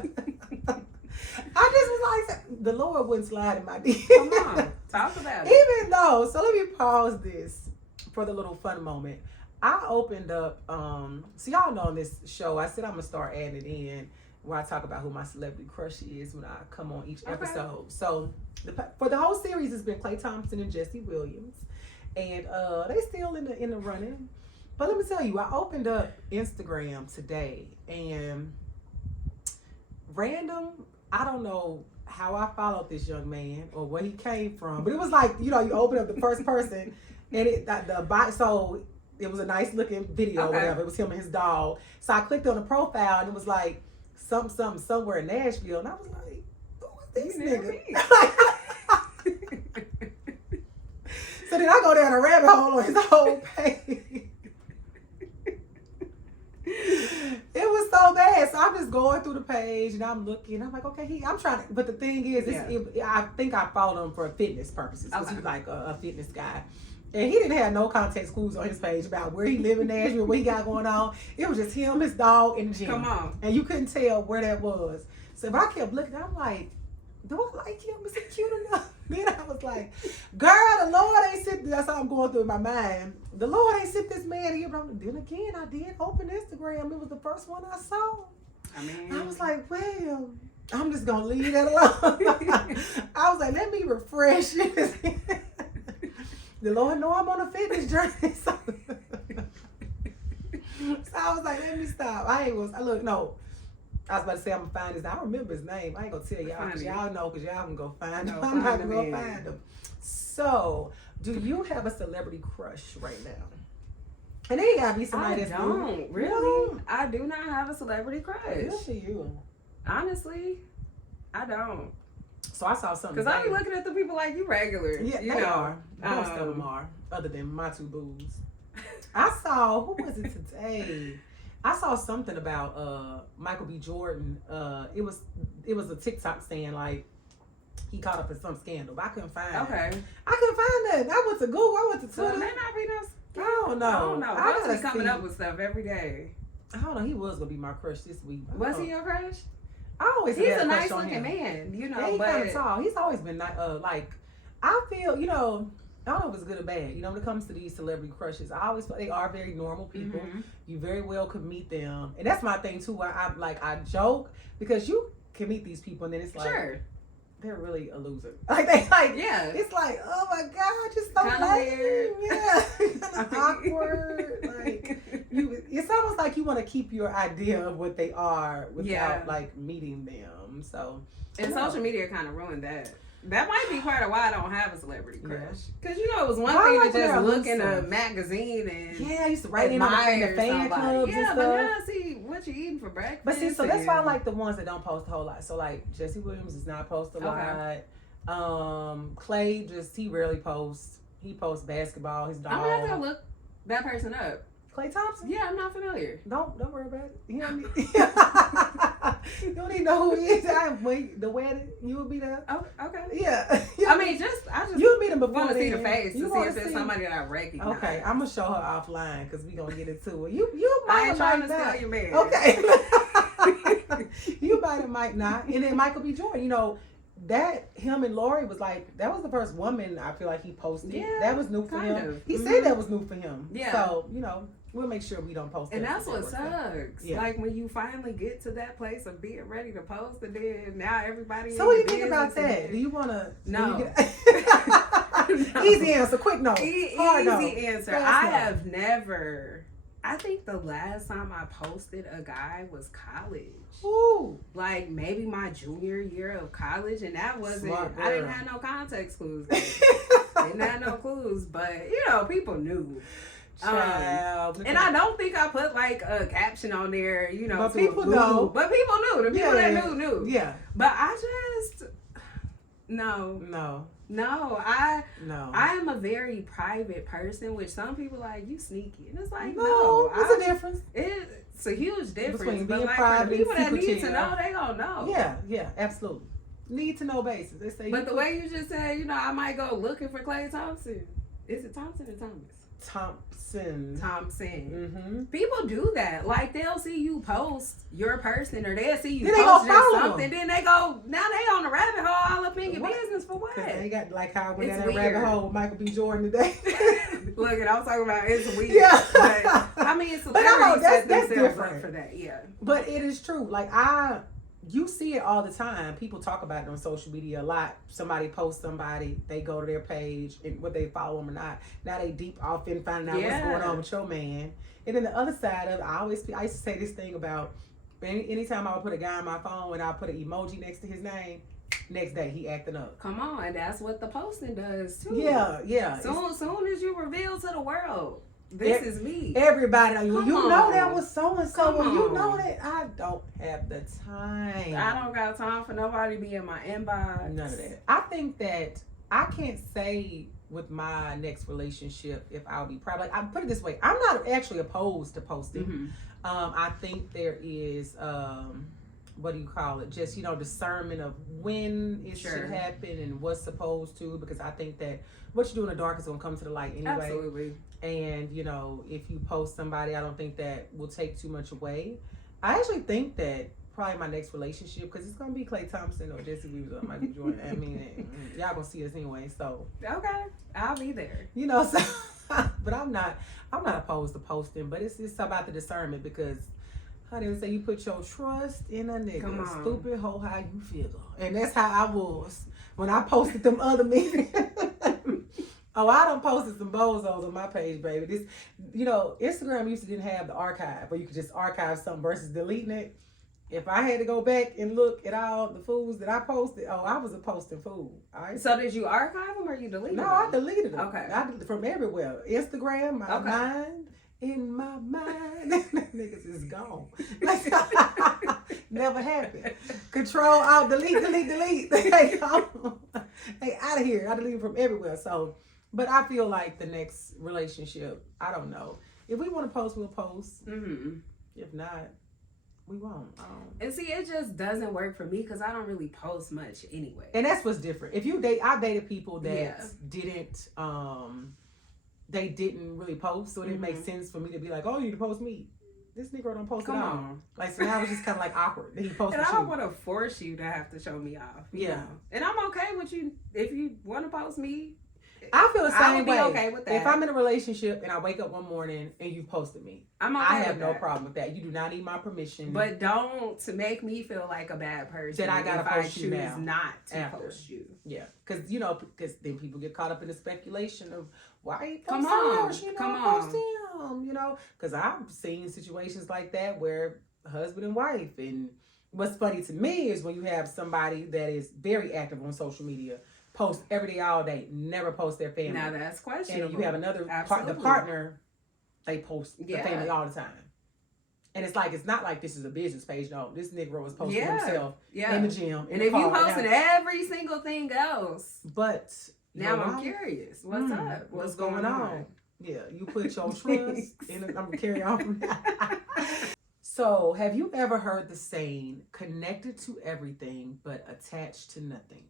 just was like, the Lord wouldn't slide in my DMs. Come on, talk about it. Even though, so let me pause this for the little fun moment. I opened up, so y'all know on this show, I said I'm going to start adding it in, where I talk about who my celebrity crush is when I come on each episode. So for the whole series, it's been Klay Thompson and Jesse Williams, and they still in the running. But let me tell you, I opened up Instagram today, and random, I don't know how I followed this young man or where he came from, but it was like, you open up the first person, and so it was a nice looking video, or whatever. It was him and his dog. So I clicked on the profile, and it was like something somewhere in Nashville, and I was like, who is this nigga? So then I go down a rabbit hole on his whole page. It was so bad. So I'm just going through the page and I'm looking. I'm like, okay, I'm trying to. But the thing is, I think I followed him for fitness purposes because he's like a fitness guy. And he didn't have no context clues on his page about where he lived in Nashville, what he got going on. It was just him, his dog, and the gym. Come on. And you couldn't tell where that was. So if I kept looking, I'm like, do I like him? Is he cute enough? Then I was like, girl, the Lord ain't sent. That's how I'm going through in my mind. The Lord ain't sent this man here. But then again, I did open Instagram. It was the first one I saw. I was like, well, I'm just going to leave that alone. I was like, let me refresh it. The Lord know I'm on a fitness journey. So I was like, let me stop. I was about to say I'm going to find his. I don't remember his name. I ain't going to tell y'all because y'all know because y'all can go find him. I'm not going to go find him. So, do you have a celebrity crush right now? And then you got to be somebody that's don't. Really? I do not have a celebrity crush. Good for you. Honestly, I don't. So I saw something. Because I be looking at the people like you regular. Yeah, they are. Most of them are. Other than my two boos. I saw, who was it today? I saw something about Michael B. Jordan. It was a TikTok saying like he caught up in some scandal, but I couldn't find it. I couldn't find that. I went to Google. I went to Twitter. So may not be no. I don't know. I gotta coming up with stuff every day. I don't know. He was gonna be my crush this week. Was he your crush? I always He's had a crush nice on looking him. man, Yeah, he's kind of tall. He's always been like. I feel I don't know if it's good or bad. When it comes to these celebrity crushes, I always feel they are very normal people. Mm-hmm. You very well could meet them, and that's my thing too. I joke because you can meet these people, and then it's like they're really a loser. It's like, oh my god, just so lame. Yeah, kind of awkward. It's almost like you want to keep your idea of what they are without meeting them. So, and social media kind of ruined that. That might be part of why I don't have a celebrity crush. Because, it was one thing to just look in a magazine and I used to write in the fan clubs and stuff. But now see what you eating for breakfast. But see, so that's why I like the ones that don't post a whole lot. So, like, Jesse Williams does not post a lot. Klay, he rarely posts. He posts basketball, his dog. I'm going to have to look that person up. Klay Thompson? Yeah, I'm not familiar. Don't worry about it. You don't even know who he is. The wedding, you will be there. Oh, okay. Yeah. I just you'll meet him before. Want to see the face to see if it's somebody that I recognize. Okay, I'm gonna show her offline because we gonna get into it. You might. I ain't trying to steal your man. Okay. You might not. And then Michael B. Jordan, that him and Lori was like, that was the first woman I feel like he posted. Yeah, that was new for him. He said that was new for him. Yeah. So, we'll make sure we don't post that. And that's what sucks. Yeah. Like when you finally get to that place of being ready to post and then now everybody. So what do you think about that? Do you want to? No. No. Easy answer. Quick no. Easy answer. I have never. I think the last time I posted a guy was college. Ooh. Like maybe my junior year of college, and that wasn't. I didn't have no context clues. Didn't have no clues, but people knew. And I don't think I put like a caption on there, But people know. But people knew. The people that knew. Yeah. But I just no. I am a very private person, which some people like you sneaky, and it's like no. What's the difference? It's a huge difference between being like private. For the people that need to know, they gonna know. Yeah, absolutely. Need to know basis. They say. But the way you just said, I might go looking for Klay Thompson. Is it Thompson or Thomas? Thompson. Mm-hmm. People do that. Like they'll see you post your person, or they'll see you then post something. Then they go. Now they on the rabbit hole all up in your business for what? They got like how I went down that rabbit hole with Michael B. Jordan today. Look, and I was talking about it's weird. Yeah. But, I mean, celebrities set themselves up for that. Yeah. But it is true. Like you see it all the time. People talk about it on social media a lot. Somebody posts somebody, they go to their page, and whether they follow them or not, now they deep off in finding out what's going on with your man. And then the other side of it, I used to say this thing about anytime I would put a guy on my phone and I put an emoji next to his name, next day he acting up. Come on, that's what the posting does too. Yeah. Soon as you reveal to the world, this is me. Everybody, you know that was so and so. You know on. that I don't have the time. I don't got time for nobody to be in my inbox. None of that. I think that I can't say with my next relationship if I'll be proud. Like, I put it this way, I'm not actually opposed to posting. Mm-hmm. I think there is what do you call it? Just, discernment of when it should happen and what's supposed to, because I think that what you do in the dark is going to come to the light anyway. Absolutely. And, if you post somebody, I don't think that will take too much away. I actually think that probably my next relationship, because it's going to be Klay Thompson or Jesse Weaver or Michael Jordan. I mean, y'all going to see us anyway, so. Okay, I'll be there. So, but I'm not opposed to posting, but it's about the discernment, because how they would say, you put your trust in a nigga, stupid hoe, how you feel. And that's how I was when I posted them other men. Oh, I done posted some bozos on my page, baby. This, Instagram used to didn't have the archive, where you could just archive something versus deleting it. If I had to go back and look at all the fools that I posted, I was a posting fool. All right. So did you archive them or you deleted them? No, I deleted them. Okay. I did from everywhere. Instagram, my mind, in my mind. Niggas is gone. Never happened. Control, Alt, delete. Hey, out of here. I delete from everywhere. So, but I feel like the next relationship, I don't know. If we want to post, we'll post. Mm-hmm. If not, we won't. And see, it just doesn't work for me because I don't really post much anyway. And that's what's different. If you date, I dated people that didn't, they didn't really post, so it didn't make sense for me to be like, oh, you need to post me. This nigga don't post Come it on. all. Like, so now it's just kind of like awkward that he posted. And I don't want to force you to have to show me off. You know? And I'm okay with you if you want to post me. I feel the same way. Okay with that. If I'm in a relationship and I wake up one morning and you posted me, I'm okay. I have no problem with that. You do not need my permission. But don't to make me feel like a bad person. That I gotta post you now. Not to post you. Yeah, because then people get caught up in the speculation of why you come on, post him, because I've seen situations like that where husband and wife, and what's funny to me is when you have somebody that is very active on social media, post every day, all day, never post their family. Now that's questionable. And you have another the partner, they post the family all the time. And it's not like this is a business page. No, this Negro was posting himself in the gym. And if you posted every single thing else. But now I'm curious. What's up? What's going on? Yeah, you put your trust in it. I'm going to carry on from that. So, have you ever heard the saying, connected to everything, but attached to nothing?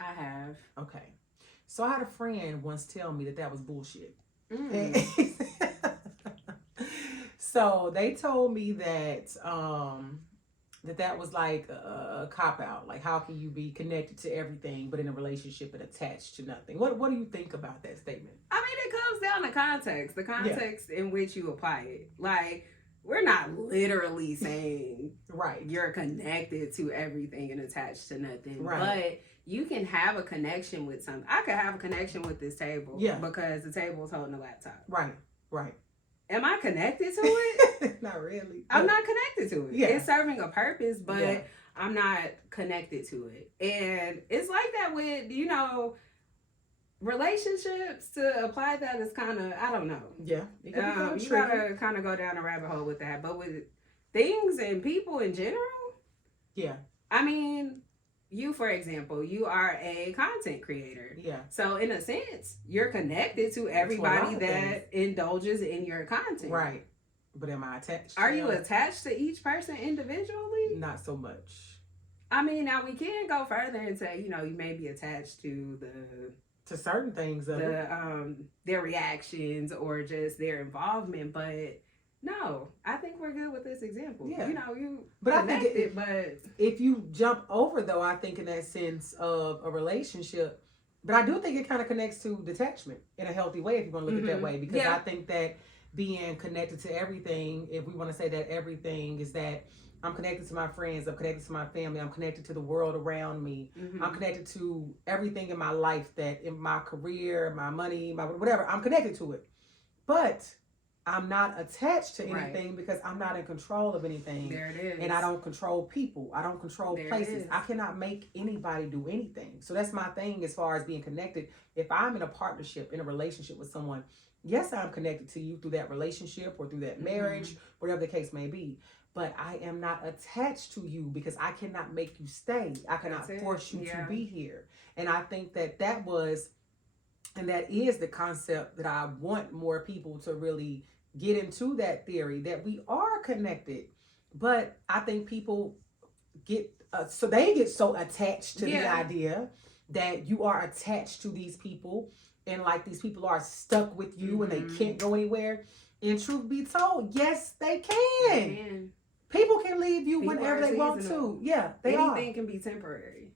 I have. Okay. So I had a friend once tell me that was bullshit. So they told me that that was like a cop-out. Like, how can you be connected to everything but in a relationship and attached to nothing? What do you think about that statement? I mean, it comes down to context. The context in which you apply it. Like, we're not literally saying you're connected to everything and attached to nothing. But you can have a connection with something. I could have a connection with this table because the table is holding a laptop. Right. Am I connected to it? Not really. I'm not connected to it. Yeah. It's serving a purpose, but I'm not connected to it. And it's like that with, relationships. To apply that is kind of, I don't know. Yeah. You gotta kind of go down a rabbit hole with that. But with things and people in general, I mean, you, for example, you are a content creator. Yeah. So in a sense, you're connected to everybody that indulges in your content. Right. But am I attached? Are you attached to each person individually? Not so much. I mean, now we can go further and say, you may be attached to certain things of their reactions or just their involvement, but no, I think we're good with this example. Yeah. But I think if you jump over, though, I think in that sense of a relationship, but I do think it kind of connects to detachment in a healthy way, if you want to look at it that way, because I think that being connected to everything, if we want to say that everything is that I'm connected to my friends. I'm connected to my family. I'm connected to the world around me. I'm connected to everything in my life, that in my career, my money, my whatever. I'm connected to it. But I'm not attached to anything because I'm not in control of anything. There it is. And I don't control people. I don't control places. I cannot make anybody do anything. So that's my thing as far as being connected. If I'm in a partnership, in a relationship with someone, yes, I'm connected to you through that relationship or through that marriage, whatever the case may be. But I am not attached to you because I cannot make you stay. I cannot force you to be here. And I think that was, and that is the concept that I want more people to really get into, that theory that we are connected. But I think people get, so they get so attached to the idea that you are attached to these people, and like these people are stuck with you and they can't go anywhere. And truth be told, yes, they can. People can leave you whenever they want to. Yeah, anything can be temporary.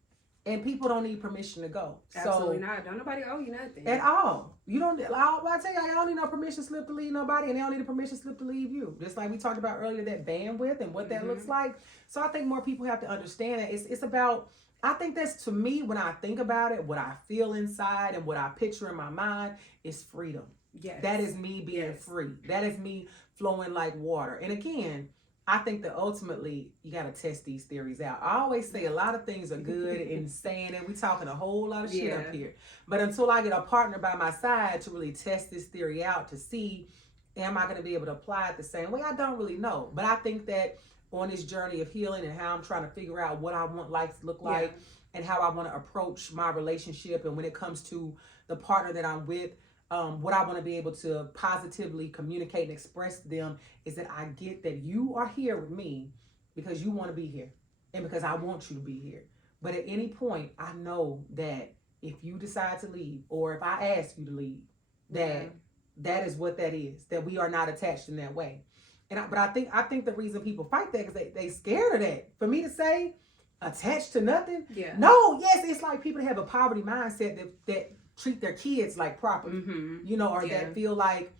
And people don't need permission to go. Absolutely not. Don't nobody owe you nothing. At all. You don't, I tell you, I don't need no permission slip to leave nobody, and they don't need a permission slip to leave you. Just like we talked about earlier, that bandwidth and what that looks like. So I think more people have to understand that it's about, I think that's, to me, when I think about it, what I feel inside and what I picture in my mind is freedom. Yes. That is me being free. That is me flowing like water. And again, I think that ultimately you got to test these theories out. I always say a lot of things are good and saying it. We talking a whole lot of shit up here. But until I get a partner by my side to really test this theory out to see, am I going to be able to apply it the same way? I don't really know. But I think that on this journey of healing and how I'm trying to figure out what I want life to look like and how I want to approach my relationship, and when it comes to the partner that I'm with, what I want to be able to positively communicate and express to them is that I get that you are here with me because you want to be here and because I want you to be here. But at any point, I know that if you decide to leave, or if I ask you to leave, that is what that is, that we are not attached in that way. But I think the reason people fight that is they scared of that. For me to say attached to nothing, no, yes, it's like people that have a poverty mindset that treat their kids like property, you know, or that feel like,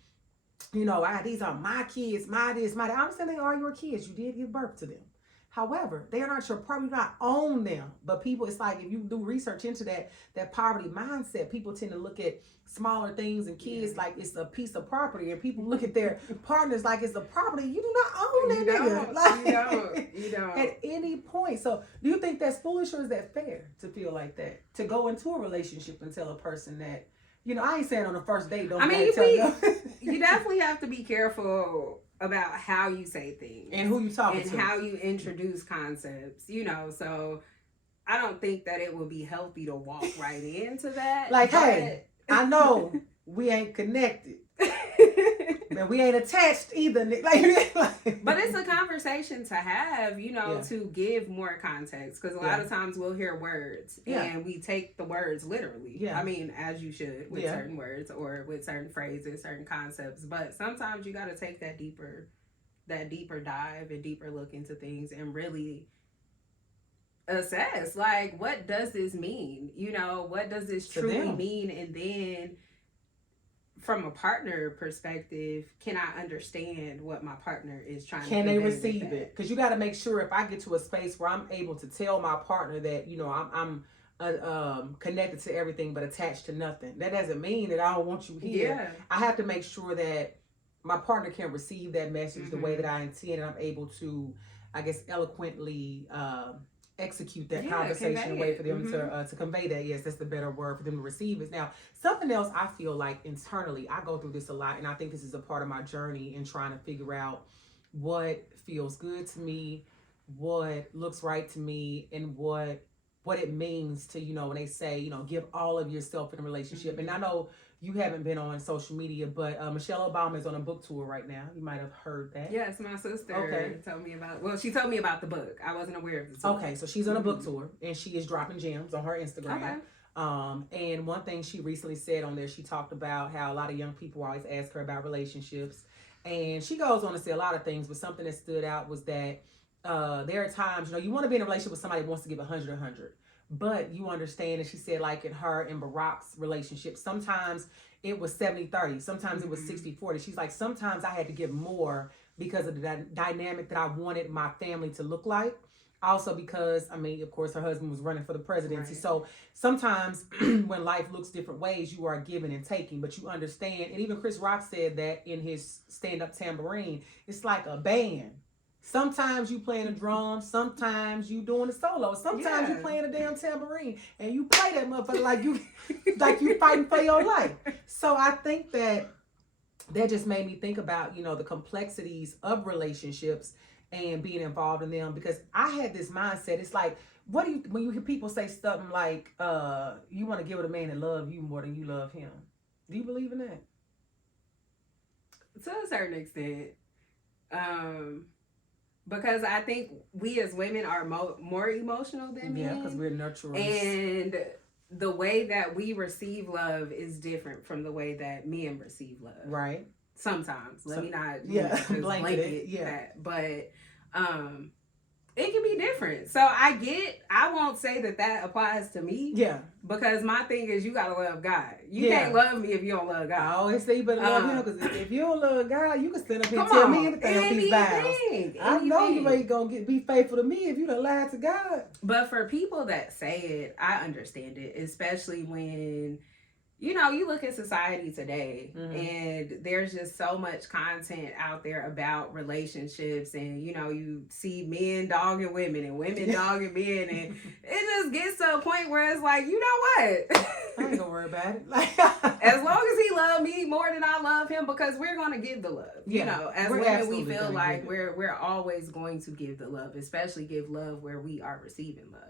you know, these are my kids, my this, my that. I'm saying they are your kids. You did give birth to them. However, they are not your property. You not own them. But people, it's like, if you do research into that poverty mindset, people tend to look at smaller things and kids like it's a piece of property, and people look at their partners like it's a property. You do not own that nigga. Like, you don't. At any point. So do you think that's foolish, or is that fair to feel like that? To go into a relationship and tell a person that, you know, I ain't saying on the first date, don't you definitely have to be careful about how you say things and who you talking and to, how you introduce concepts, you know. So I don't think that it would be healthy to walk right into that. Like, hey, I know we ain't connected, but we ain't attached either. But it's a conversation to have, you know, to give more context, because a lot of times we'll hear words and we take the words literally. I mean, as you should with certain words or with certain phrases, certain concepts. But sometimes you got to take that deeper dive and deeper look into things and really assess, like, what does this mean? You know, what does this truly mean? And then from a partner perspective, can I understand what my partner is trying to do? Can they receive it? Because you got to make sure, if I get to a space where I'm able to tell my partner that, you know, I'm connected to everything but attached to nothing, that doesn't mean that I don't want you here. I have to make sure that my partner can receive that message the way that I intend, and I'm able to, I guess, eloquently execute that conversation in a way for them to convey that. Yes, that's the better word, for them to receive it. Now, something else I feel like internally, I go through this a lot, and I think this is a part of my journey in trying to figure out what feels good to me, what looks right to me, and what it means to, you know, when they say, you know, give all of yourself in a relationship. And I know you haven't been on social media, but Michelle Obama is on a book tour right now. You might have heard that. Yes, my sister told me about, well, she told me about the book. I wasn't aware of the tour. Okay, so she's on a book tour, and she is dropping gems on her Instagram. And one thing she recently said on there, she talked about how a lot of young people always ask her about relationships. And she goes on to say a lot of things, but something that stood out was that there are times, you know, you want to be in a relationship with somebody who wants to give 100. But you understand, and she said, like in her and Barack's relationship, sometimes it was 70-30. Sometimes it was 60-40. She's like, sometimes I had to give more because of the dynamic that I wanted my family to look like. Also because, I mean, of course, her husband was running for the presidency. Right. So sometimes when life looks different ways, you are giving and taking, but you understand. And even Chris Rock said that in his stand-up tambourine. It's like a band. Sometimes you playing a drum, sometimes you doing a solo, sometimes you playing a damn tambourine, and you play that motherfucker like you fighting for your life. So I think that just made me think about, the complexities of relationships and being involved in them, because I had this mindset. It's like, when you hear people say something like, you want to give it a man that love you more than you love him. Do you believe in that? To a certain extent. Because I think we as women are more emotional than men. Yeah, because we're nurturers. And the way that we receive love is different from the way that men receive love. Right. Sometimes. Let me not blanket it. that. But it can be different. So I won't say that applies to me. Yeah. Because my thing is, you gotta love God. You can't love me if you don't love God. I always say you better love him, because if you don't love God, you can stand up here and tell me anything on these vows. I know you ain't gonna be faithful to me if you done lied to God. But for people that say it, I understand it, especially when you look at society today, and there's just so much content out there about relationships, and you see men dogging women and women dogging men, and it just gets to a point where it's like, you know what? I ain't gonna worry about it. As long as he loves me more than I love him, because we're gonna give the love. As women, we feel like we're always going to give the love, especially give love where we are receiving love.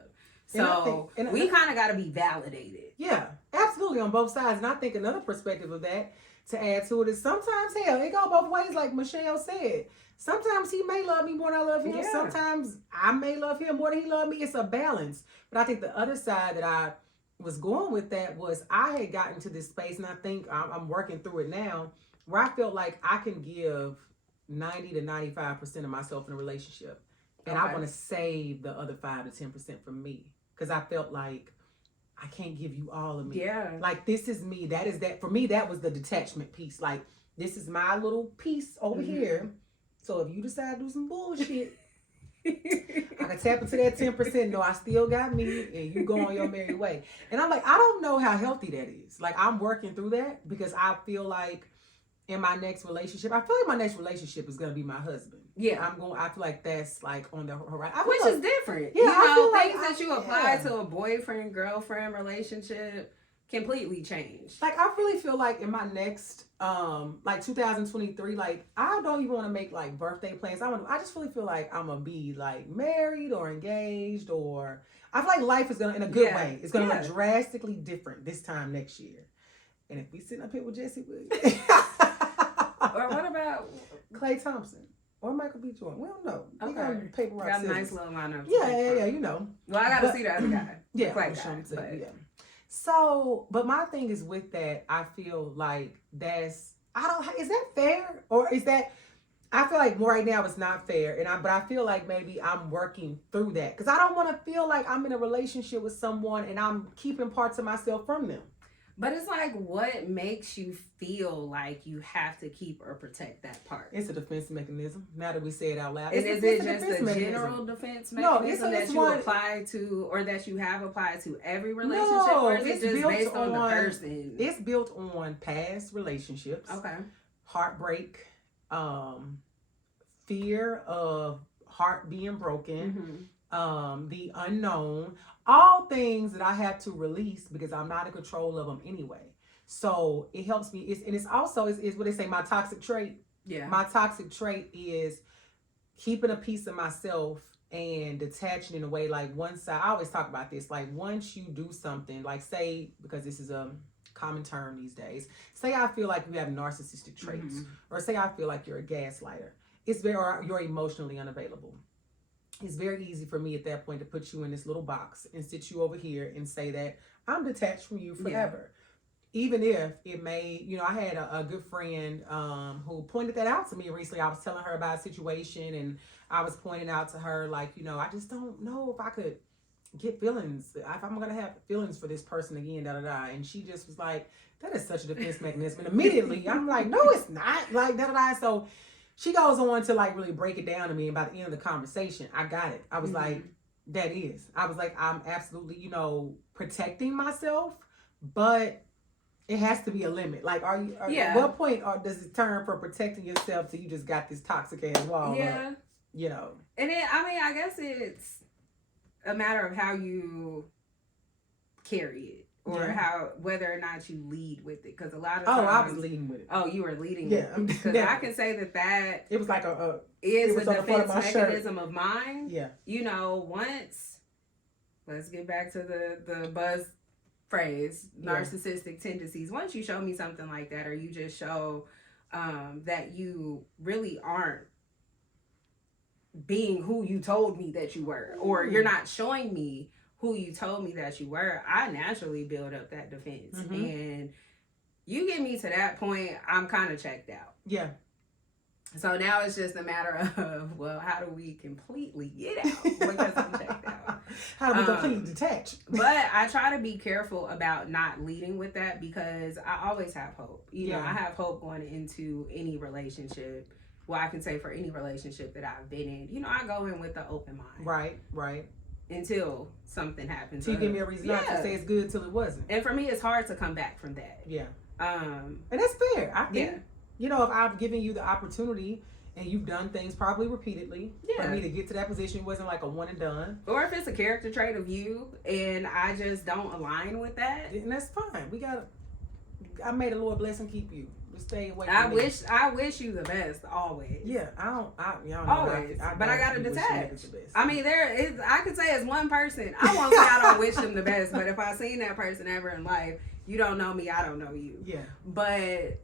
So we kind of got to be validated. Yeah, absolutely, on both sides. And I think another perspective of that, to add to it, is sometimes, hell, it go both ways, like Michelle said. Sometimes he may love me more than I love him. Yeah. Sometimes I may love him more than he loves me. It's a balance. But I think the other side that I was going with that was, I had gotten to this space, and I think I'm working through it now, where I felt like I can give 90 to 95% of myself in a relationship. And I want to save the other 5 to 10% for me. Because I felt like I can't give you all of me. Yeah. Like, this is me. That is that. For me, that was the detachment piece. Like, this is my little piece over here. So if you decide to do some bullshit, I can tap into that 10%. No, I still got me, and you go on your merry way. And I'm like, I don't know how healthy that is. Like, I'm working through that, because I feel like in my next relationship, my next relationship is going to be my husband. Yeah, I feel like that's like on the horizon, which is different. Yeah, things that you apply to a boyfriend, girlfriend relationship completely change. Like, I really feel like in my next, like 2023, like, I don't even want to make like birthday plans. I just really feel like I'm gonna be like married or engaged, or I feel like life is gonna, in a good way, it's gonna look drastically different this time next year. And if we sitting up here with Jesse Wood, or what about Klay Thompson? Or Michael B. Jordan. We don't know. Okay. Got paper, rock, got a scissors. nice little lineup. Yeah. Well, I got to see the other guy. Yeah. Guy, So, but my thing is with that, I feel like is that fair? Or is that, I feel like more right now it's not fair. But I feel like maybe I'm working through that. Because I don't want to feel like I'm in a relationship with someone and I'm keeping parts of myself from them. But it's like, what makes you feel like you have to keep or protect that part? It's a defense mechanism. Now that we say it out loud. And is it just a general defense mechanism that you apply to, or that you have applied to every relationship? Or is it just based on the person? It's built on past relationships. Okay. Heartbreak, fear of heart being broken, the unknown. All things that I have to release because I'm not in control of them anyway. So it helps me. It's also what they say, my toxic trait. Yeah. My toxic trait is keeping a piece of myself and detaching in a way, like one side. I always talk about this. Like, once you do something, like, say, because this is a common term these days, say I feel like you have narcissistic traits, or say I feel like you're a gaslighter. Or you're emotionally unavailable. It's very easy for me at that point to put you in this little box and sit you over here and say that I'm detached from you forever. Yeah. Even if it may, I had a good friend who pointed that out to me recently. I was telling her about a situation, and I was pointing out to her, like, I just don't know if I could get feelings, if I'm going to have feelings for this person again, And she just was like, that is such a defense mechanism. And immediately I'm like, no, it's not, like, So she goes on to like really break it down to me. And by the end of the conversation, I got it. I was like, that is. I was like, I'm absolutely, protecting myself, but it has to be a limit. Like, at what point does it turn from protecting yourself to you just got this toxic ass wall? Yeah. Up, And then, I guess it's a matter of how you carry it. Or whether or not you lead with it, because a lot of times. Oh, I was leading with it. Oh, you were leading with it. Because I can say that it was like is a defense mechanism of mine. Yeah. Once, let's get back to the buzz phrase, narcissistic tendencies. Once you show me something like that, or you just show that you really aren't being who you told me that you were, or you're not showing me who you told me that you were, I naturally build up that defense. And you get me to that point, I'm kind of checked out. Yeah. So now it's just a matter of, well, how do we completely get out? Because I'm checked out. How do we completely detach? But I try to be careful about not leading with that, because I always have hope. I have hope going into any relationship. Well, I can say for any relationship that I've been in. I go in with an open mind. Right. Until something happens. So you give me a reason not to say it's good till it wasn't. And for me, it's hard to come back from that. Yeah. And that's fair. I think, if I've given you the opportunity and you've done things probably repeatedly for me to get to that position, it wasn't like a one and done. Or if it's a character trait of you and I just don't align with that. And that's fine. I made the Lord bless and keep you. Stay away from I wish you the best always. Yeah, y'all know always. But I gotta detach. I mean, I could say it's one person. I won't say I don't wish them the best, but if I seen that person ever in life, you don't know me, I don't know you. Yeah. But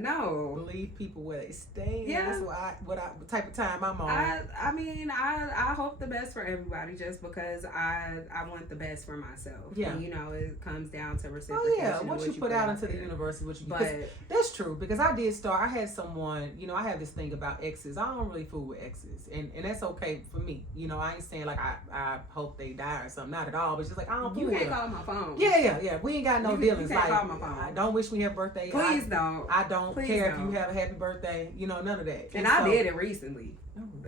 no. Believe people where they stay. Yeah. That's what type of time I'm on. I hope the best for everybody, just because I want the best for myself. Yeah. And, it comes down to reciprocation. Oh yeah, what you put out into the universe is what you get. That's true, because I had someone, I have this thing about exes. I don't really fool with exes, and that's okay for me. I ain't saying like I hope they die or something, not at all, but it's just like I don't fool with them. You can't call my phone. Yeah. We ain't got no dealings. You can't call my phone. Don't wish me happy birthday. Please don't. I don't care if you have a happy birthday, none of that. And I did it recently.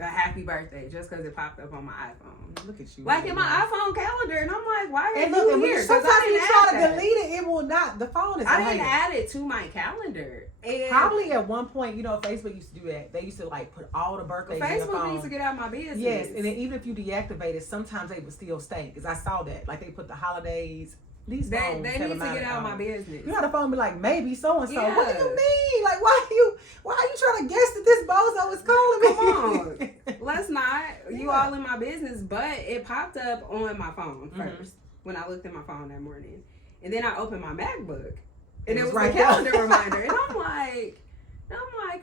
A happy birthday, just because it popped up on my iPhone. Look at you. Like in my iPhone calendar, and I'm like, why are you here? Sometimes you try to delete it, it will not. The phone is. I didn't add it to my calendar. And probably at one point, Facebook used to do that. They used to like put all the birthdays in the phone. Facebook needs to get out of my business. Yes, and then even if you deactivate it, sometimes they would still stay, because I saw that. Like they put the holidays. They need to get out of my business. The phone be like, maybe so and so. What do you mean? Like, why are you trying to guess that this bozo is calling me? Come on, let's not. You all in my business, but it popped up on my phone first when I looked at my phone that morning, and then I opened my MacBook, and it was a calendar reminder, and I'm like,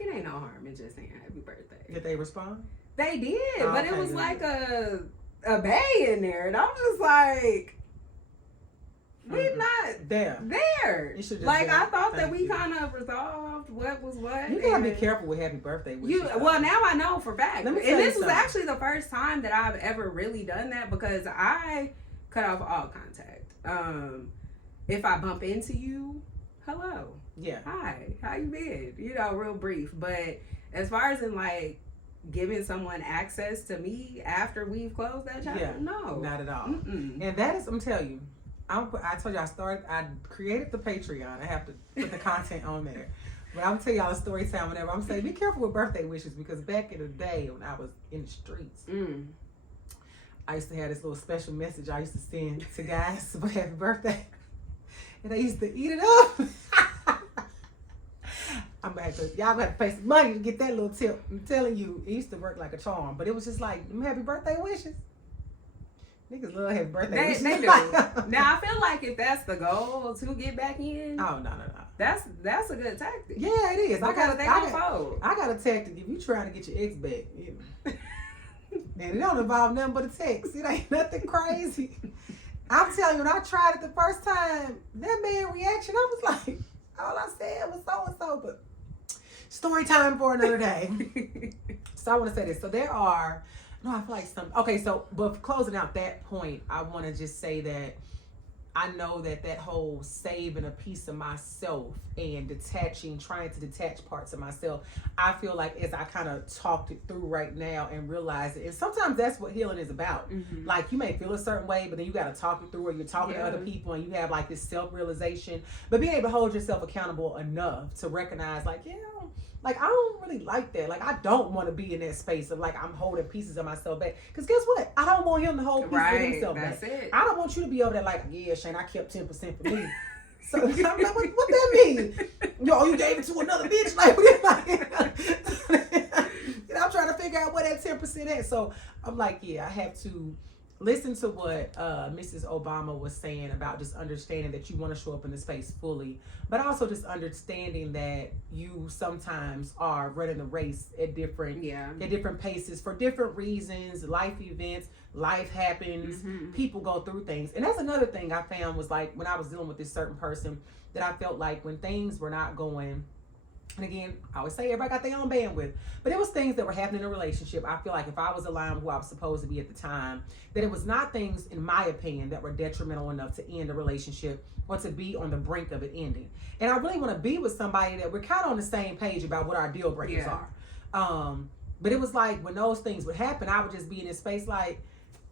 it ain't no harm in just saying happy birthday. Did they respond? They did, but it was like a bay in there, and I'm just like. We're not there. Like, I thought that we kind of resolved what was what. You gotta be careful with happy birthday wishes. Well, now I know for fact. And this was actually the first time that I've ever really done that, because I cut off all contact. If I bump into you, hello. Yeah. Hi, how you been? Real brief. But as far as in like giving someone access to me after we've closed that chapter, no. Not at all. And that is, I'm telling you, I told you I created the Patreon. I have to put the content on there. But I'm tell y'all a story time whenever I'm saying be careful with birthday wishes, because back in the day when I was in the streets, I used to have this little special message I used to send to guys for happy birthday. And they used to eat it up. Y'all gonna have to pay some money to get that little tip. I'm telling you, it used to work like a charm. But it was just like, happy birthday wishes. Niggas love happy birthday wishes. They do. Now, I feel like if that's the goal to get back in. Oh, no. That's a good tactic. Yeah, it is. I got a tactic if you trying to get your ex back. And it don't involve nothing but a text. It ain't nothing crazy. I'm telling you, when I tried it the first time, that man reaction, I was like, all I said was so-and-so, but story time for another day. So I want to say this. So I feel like but closing out that point, I want to just say that I know that whole saving a piece of myself and trying to detach parts of myself, I feel like as I kind of talked it through right now and realize it, and sometimes that's what healing is about. Like you may feel a certain way, but then you got to talk it through, or you're talking to other people and you have like this self-realization, but being able to hold yourself accountable enough to recognize like, like I don't really like that. Like I don't want to be in that space of like I'm holding pieces of myself back. Because guess what? I don't want him to hold pieces of himself back. That's it. I don't want you to be over there like, yeah, Shane, I kept 10% for me. So I'm like, what that mean? Yo, you gave it to another bitch? Like, I'm trying to figure out where that 10% is. So I'm like, yeah, I have to listen to what Mrs. Obama was saying about just understanding that you want to show up in the space fully, but also just understanding that you sometimes are running the race at different paces for different reasons, life events, life happens, people go through things. And that's another thing I found was like when I was dealing with this certain person that I felt like when things were not going. And again, I always say everybody got their own bandwidth, but it was things that were happening in a relationship. I feel like if I was aligned with who I was supposed to be at the time, that it was not things, in my opinion, that were detrimental enough to end a relationship or to be on the brink of it ending. And I really want to be with somebody that we're kind of on the same page about what our deal breakers are. But it was like when those things would happen, I would just be in this space like,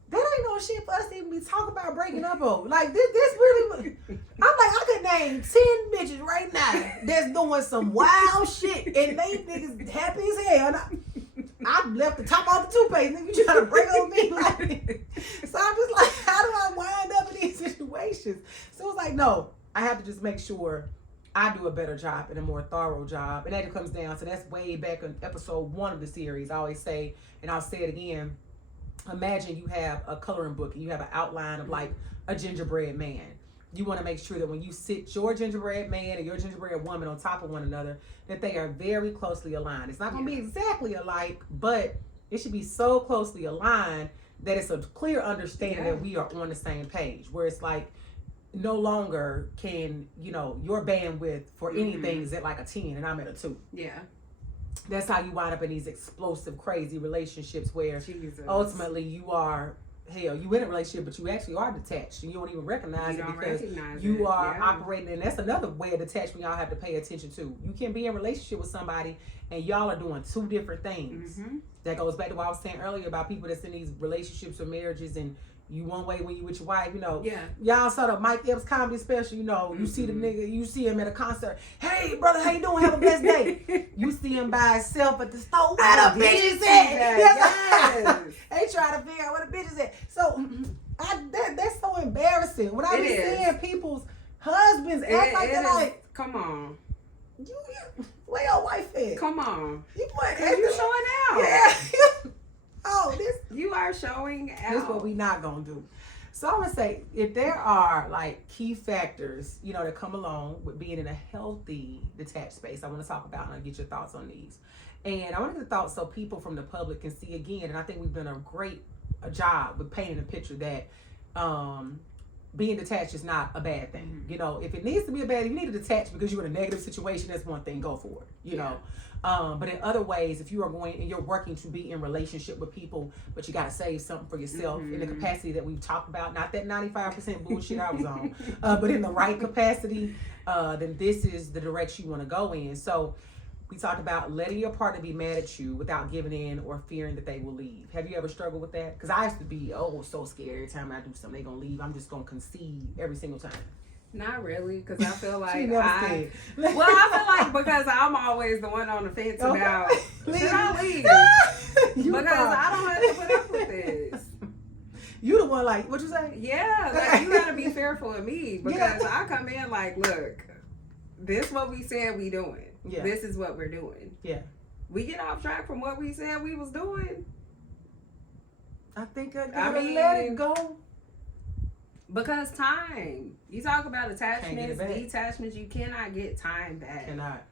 that ain't no shit for us to even be talking about breaking up over. Like, this really, I'm like, I could name 10 bitches right now that's doing some wild shit, and they niggas happy as hell. And I left the top off the toothpaste, nigga, you trying to break over me? Like, so I'm just like, how do I wind up in these situations? So it's like, no, I have to just make sure I do a better job and a more thorough job. And that comes down to, that's way back in episode 1 of the series. I always say, and I'll say it again, imagine you have a coloring book and you have an outline of like a gingerbread man. You want to make sure that when you sit your gingerbread man and your gingerbread woman on top of one another, that they are very closely aligned. It's not going to be exactly alike, but it should be so closely aligned that it's a clear understanding that we are on the same page, where it's like no longer can, your bandwidth for anything is at like a 10 and I'm at a 2. Yeah. That's how you wind up in these explosive, crazy relationships where ultimately you are, you in a relationship, but you actually are detached and you don't even recognize it because you are operating. And that's another way of detachment y'all have to pay attention to. You can be in a relationship with somebody and y'all are doing 2 different things. That goes back to what I was saying earlier about people that's in these relationships or marriages, and you one way when you with your wife, y'all saw the Mike Epps comedy special, you see the nigga, you see him at a concert, hey brother, how you doing, have a blessed day. You see him by himself at the store, where the bitch is at? Yes. They trying to figure out where the bitch is at. So that's so embarrassing when I be seeing people's husbands act like they're like, come on, where your wife at? Come on, you showing out. Yeah. You are showing out. This is what we not gonna do. So I'm gonna say, if there are like key factors, that come along with being in a healthy detached space, I want to talk about and I'll get your thoughts on these. And I want to get the thoughts so people from the public can see again. And I think we've done a great job with painting a picture that being detached is not a bad thing. If it needs to be a bad thing, you need to detach because you're in a negative situation. That's one thing. Go for it. But in other ways, if you are going and you're working to be in relationship with people, but you got to save something for yourself in the capacity that we've talked about, not that 95% bullshit I was on, but in the right capacity, then this is the direction you want to go in. So we talked about letting your partner be mad at you without giving in or fearing that they will leave. Have you ever struggled with that? Because I used to be, so scared every time I do something, they're going to leave. I'm just going to concede every single time. Not really, because I feel like I feel like because I'm always the one on the fence about should I leave? Because I don't have to put up with this. You the one like, what you say? Yeah, like you gotta be fearful of me because I come in like, look, this what we said we doing. Yeah. This is what we're doing. Yeah. We get off track from what we said we was doing. I think I gotta let it go. Because time. You talk about attachments, detachments, you cannot get time back. Cannot.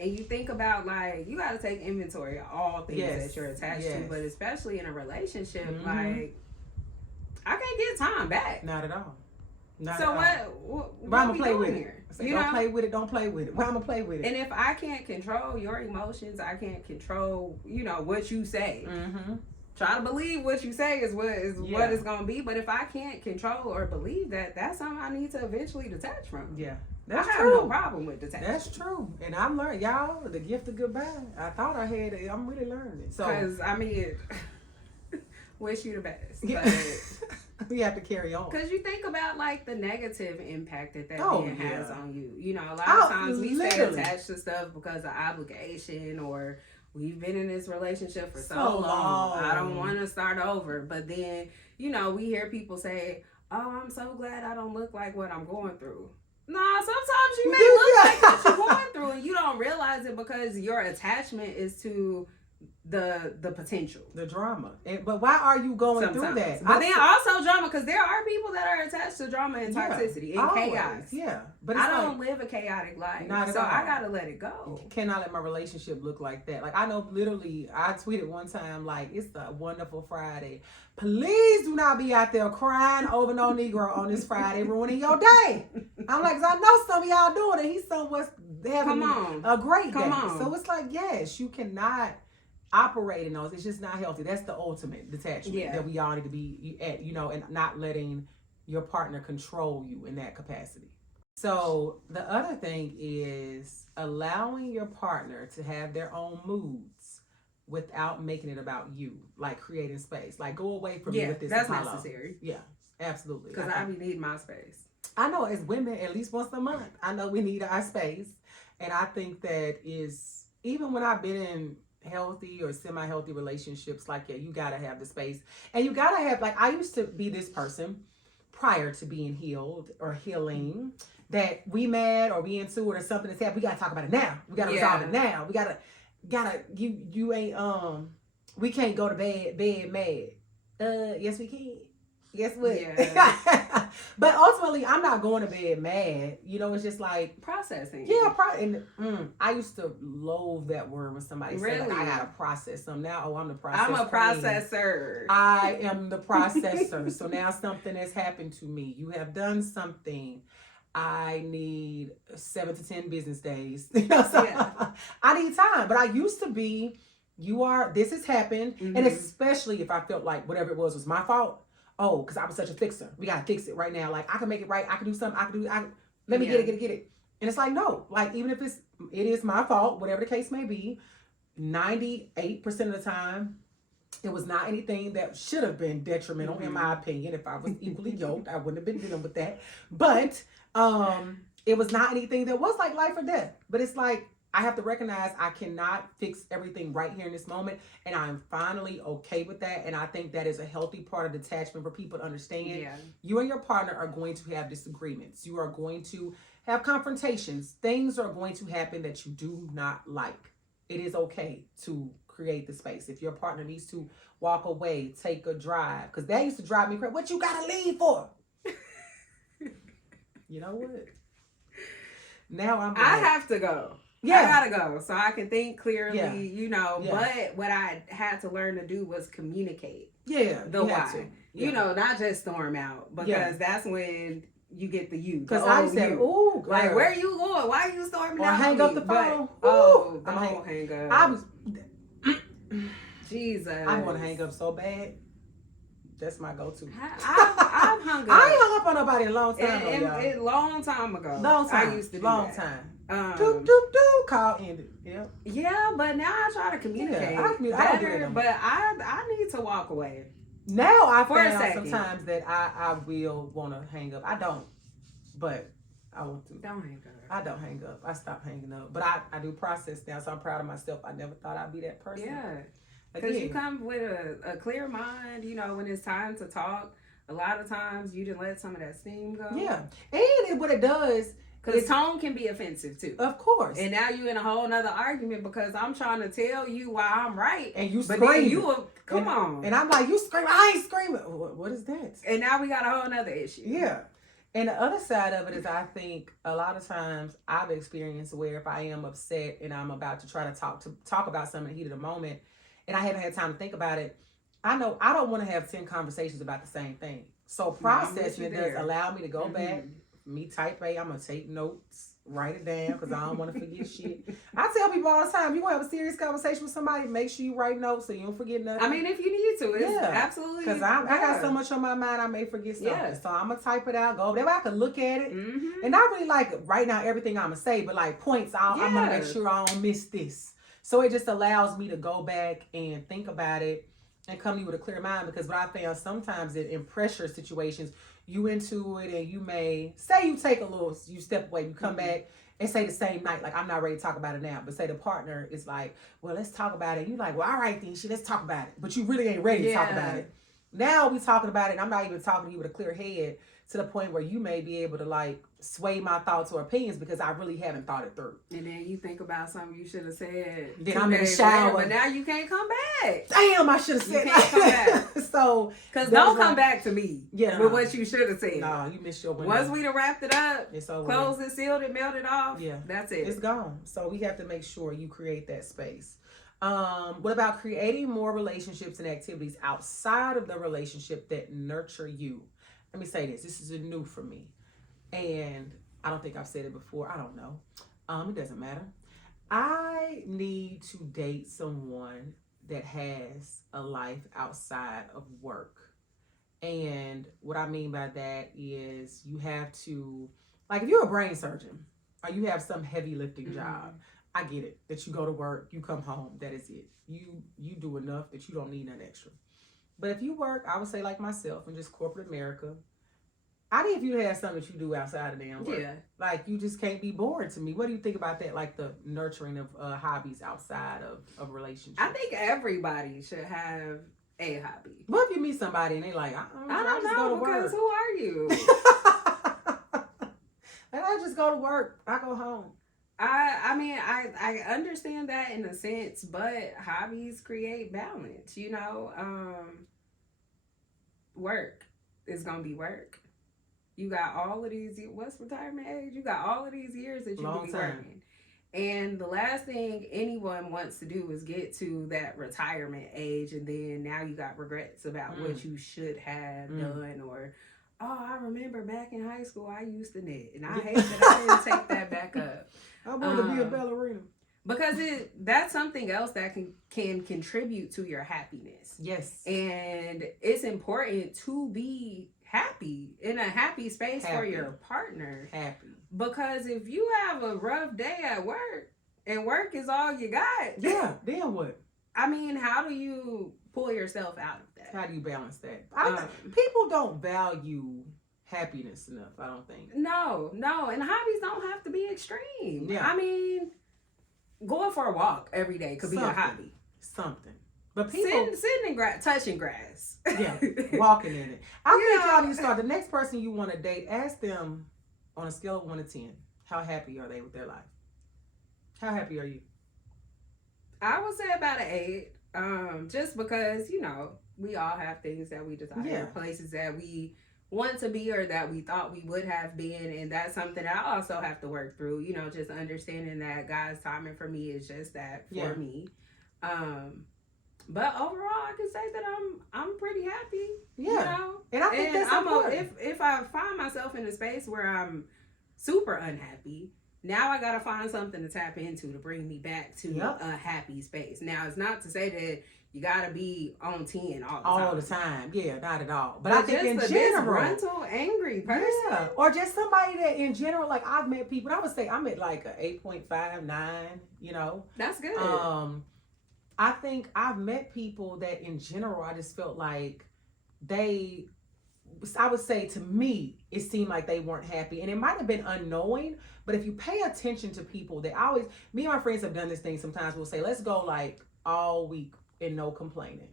And you think about like, you got to take inventory of all things that you're attached to, but especially in a relationship, like, I can't get time back. Not at all. Not so at what I'm going to play with it. Don't play with it, don't play with it. Why I'm going to play with it? And if I can't control your emotions, I can't control, what you say. try to believe what you say is what it's gonna be. But if I can't control or believe that, that's something I need to eventually detach from. Yeah. I have no problem with detachment. That's true. And I'm learning, y'all, the gift of goodbye. I thought I had it. I'm really learning it. So, because, I mean, wish you the best. Yeah. But we have to carry on. Because you think about, like, the negative impact that man has on you. You know, a lot of times we stay attached to stuff because of obligation, or we've been in this relationship for so long. I don't want to start over. But then, you know, we hear people say, oh, I'm so glad I don't look like what I'm going through. Nah, sometimes you may look like what you're going through and you don't realize it because your attachment is to the potential. The drama. But why are you going through that? But then also drama, because there are people that are attached to drama and toxicity and chaos. Yeah. But I don't live a chaotic life. So I got to let it go. You cannot let my relationship look like that. Like, I know literally, I tweeted one time, like, it's a wonderful Friday. Please do not be out there crying over no Negro on this Friday, ruining your day. I'm like, 'cause I know some of y'all doing it. He's somewhat having a great day. So it's like, yes, you cannot operate in those. It's just not healthy. That's the ultimate detachment that we all need to be at, you know, and not letting your partner control you in that capacity. So the other thing is allowing your partner to have their own moods without making it about you, like creating space. Like, go away from me with this. That's necessary. Yeah, absolutely. Because I need my space. I know as women, at least once a month, I know we need our space. And I think that is, even when I've been in healthy or semi-healthy relationships, like, you gotta have the space. And you gotta have, like, I used to be this person prior to being healed or healing, that we mad or we into it or something that's happened, we gotta talk about it now. We gotta resolve it now. We gotta you ain't we can't go to bed mad. Yes we can. Guess what? Yeah. But ultimately, I'm not going to bed mad. You know, it's just like processing. Yeah, I used to loathe that word when somebody said, like, I gotta process something. Now, I'm the processor. I'm a processor. I am the processor. So now something has happened to me. You have done something. I need 7 to 10 business days. I need time. But I used to be, this has happened. And especially if I felt like whatever it was my fault. Oh, because I was such a fixer. We got to fix it right now. Like, I can make it right. I can do something. Let me get it. And it's like, no. Like, even if it is my fault, whatever the case may be, 98% of the time, it was not anything that should have been detrimental, in my opinion. If I was equally yoked, I wouldn't have been dealing with that. But it was not anything that was like life or death. But it's like, I have to recognize I cannot fix everything right here in this moment. And I'm finally okay with that. And I think that is a healthy part of detachment for people to understand. Yeah. You and your partner are going to have disagreements. You are going to have confrontations. Things are going to happen that you do not like. It is okay to create the space. If your partner needs to walk away, take a drive, because that used to drive me crazy. What you gotta leave for? You know what? Now I'm like, I have to go. Yeah. I gotta go so I can think clearly, you know. Yeah. But what I had to learn to do was communicate. Yeah. The why. Yeah. You know, not just storm out, because that's when you get the you. Because I said, ooh, girl. Like, where are you going? Why are you storming out? Or hang up the phone. Don't hang up. I was Jesus. I'm gonna hang up so bad. That's my go-to. I've hung up. I ain't hung up on nobody in a long time. Long time ago. Long time. I used to do long that. Time. Do call ended. Yep. Yeah, but now I try to communicate better. But I need to walk away. Now I find out sometimes that I will want to hang up. I don't, but I want to. Don't hang up. I don't hang up. I stopped hanging up. But I do process now, so I'm proud of myself. I never thought I'd be that person. Yeah. Because you come with a clear mind, you know, when it's time to talk. A lot of times you didn't let some of that steam go. Yeah. And what it does, because tone can be offensive too. Of course. And now you're in a whole nother argument because I'm trying to tell you why I'm right. And you scream. Come on. And I'm like, you scream. I ain't screaming. What is that? And now we got a whole nother issue. Yeah. And the other side of it is, I think a lot of times I've experienced where if I am upset and I'm about to try to talk about something in the heat of the moment, and I haven't had time to think about it, I know I don't want to have 10 conversations about the same thing. So processing it does allow me to go back, me type A, I'm gonna take notes, write it down because I don't want to forget shit. I tell people all the time, you want to have a serious conversation with somebody, make sure you write notes so you don't forget nothing. I mean, if you need to, it's absolutely. Because I got so much on my mind, I may forget something. Yeah. So I'm gonna type it out, go over there. I can look at it, and not really like write down everything I'm gonna say, but like points. I'm gonna make sure I don't miss this. So it just allows me to go back and think about it and come to you with a clear mind. Because what I found sometimes in pressure situations, you into it and you may say you take you step away, you come back and say the same night, like, I'm not ready to talk about it now. But say the partner is like, well, let's talk about it. You like, well, all right then, shit, let's talk about it. But you really ain't ready to talk about it. Now we talking about it and I'm not even talking to you with a clear head to the point where you may be able to like sway my thoughts or opinions because I really haven't thought it through. And then you think about something you should have said. Then I'm in the shower. But now you can't come back. Damn, I should have said you can't come back. So, because don't come back to me with what you should have said. No, you missed your window. Once we done wrapped it up, it's over. Closed it, sealed it, mailed it off. Yeah, that's it. It's gone. So we have to make sure you create that space. What about creating more relationships and activities outside of the relationship that nurture you? Let me say this. This is a new for me. And I don't think I've said it before. I don't know. It doesn't matter. I need to date someone that has a life outside of work. And what I mean by that is you have to, like if you're a brain surgeon or you have some heavy lifting job, I get it. That you go to work, you come home, that is it. You do enough that you don't need nothing extra. But if you work, I would say like myself in just corporate America, I need you to have something that you do outside of damn work. Yeah. Like you just can't be bored to me. What do you think about that? Like the nurturing of hobbies outside of relationships. I think everybody should have a hobby. What if you meet somebody and they like, I don't know, go to because work. Who are you? And I just go to work. I go home. I mean, I understand that in a sense, but hobbies create balance, you know. Work is going to be work. You got all of these, what's retirement age? You got all of these years that you can be working. And the last thing anyone wants to do is get to that retirement age, and then now you got regrets about what you should have done, or, oh, I remember back in high school I used to knit, and I hate that I didn't take that back up. I want to be a ballerina. Because that's something else that can contribute to your happiness. Yes. And it's important to be happy, in a happy space for your partner. Happy. Because if you have a rough day at work and work is all you got. Yeah, then what? I mean, how do you pull yourself out of that? How do you balance that? People don't value happiness enough, I don't think. No. And hobbies don't have to be extreme. Yeah. I mean, going for a walk every day could be a hobby. Something. But people sitting in grass, touching grass. Yeah, walking in it. I think y'all need to start. The next person you want to date, ask them on a scale of 1 to 10, how happy are they with their life? How happy are you? I would say about an 8. Just because, you know, we all have things that we desire, places that we want to be or that we thought we would have been, and that's something that I also have to work through. You know, just understanding that God's timing for me is just that for me. But overall, I can say that I'm pretty happy. Yeah, you know? And I think that's important. If I find myself in a space where I'm super unhappy, now I gotta find something to tap into to bring me back to a happy space. Now, it's not to say that you gotta be on 10 all the time. Yeah, not at all. But I think in general, disgruntled, angry person, or just somebody that in general, like I've met people. I would say I'm at like a 8.5, 9. You know, that's good. I think I've met people that in general, I just felt like I would say to me, it seemed like they weren't happy. And it might have been unknowing, but if you pay attention to people, me and my friends have done this thing sometimes. We'll say, let's go like all week and no complaining.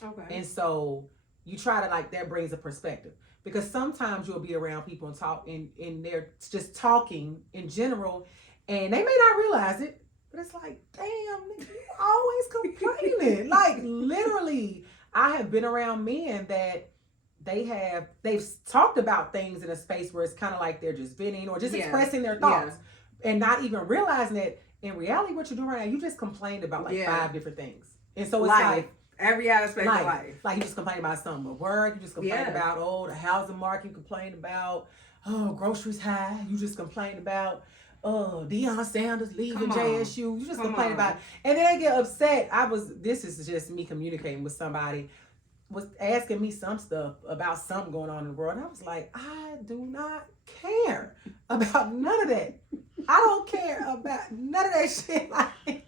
Okay. And so you try to that brings a perspective. Because sometimes you'll be around people and talk and they're just talking in general and they may not realize it. But it's like, damn, nigga, you always complaining. Like, literally, I have been around men that they've talked about things in a space where it's kind of like they're just venting or just expressing their thoughts and not even realizing that in reality, what you're doing right now, you just complained about 5 different things. And so it's like every aspect of life. Like you just complain about something at work, you just complain about, the housing market, you complain about oh, groceries high. You just complain about Deion Sanders leaving Come on. JSU. You just Come complain about on. it. And then they get upset. This is just me communicating with somebody, was asking me some stuff about something going on in the world. And I was like, I do not care about none of that. I don't care about none of that shit. Like,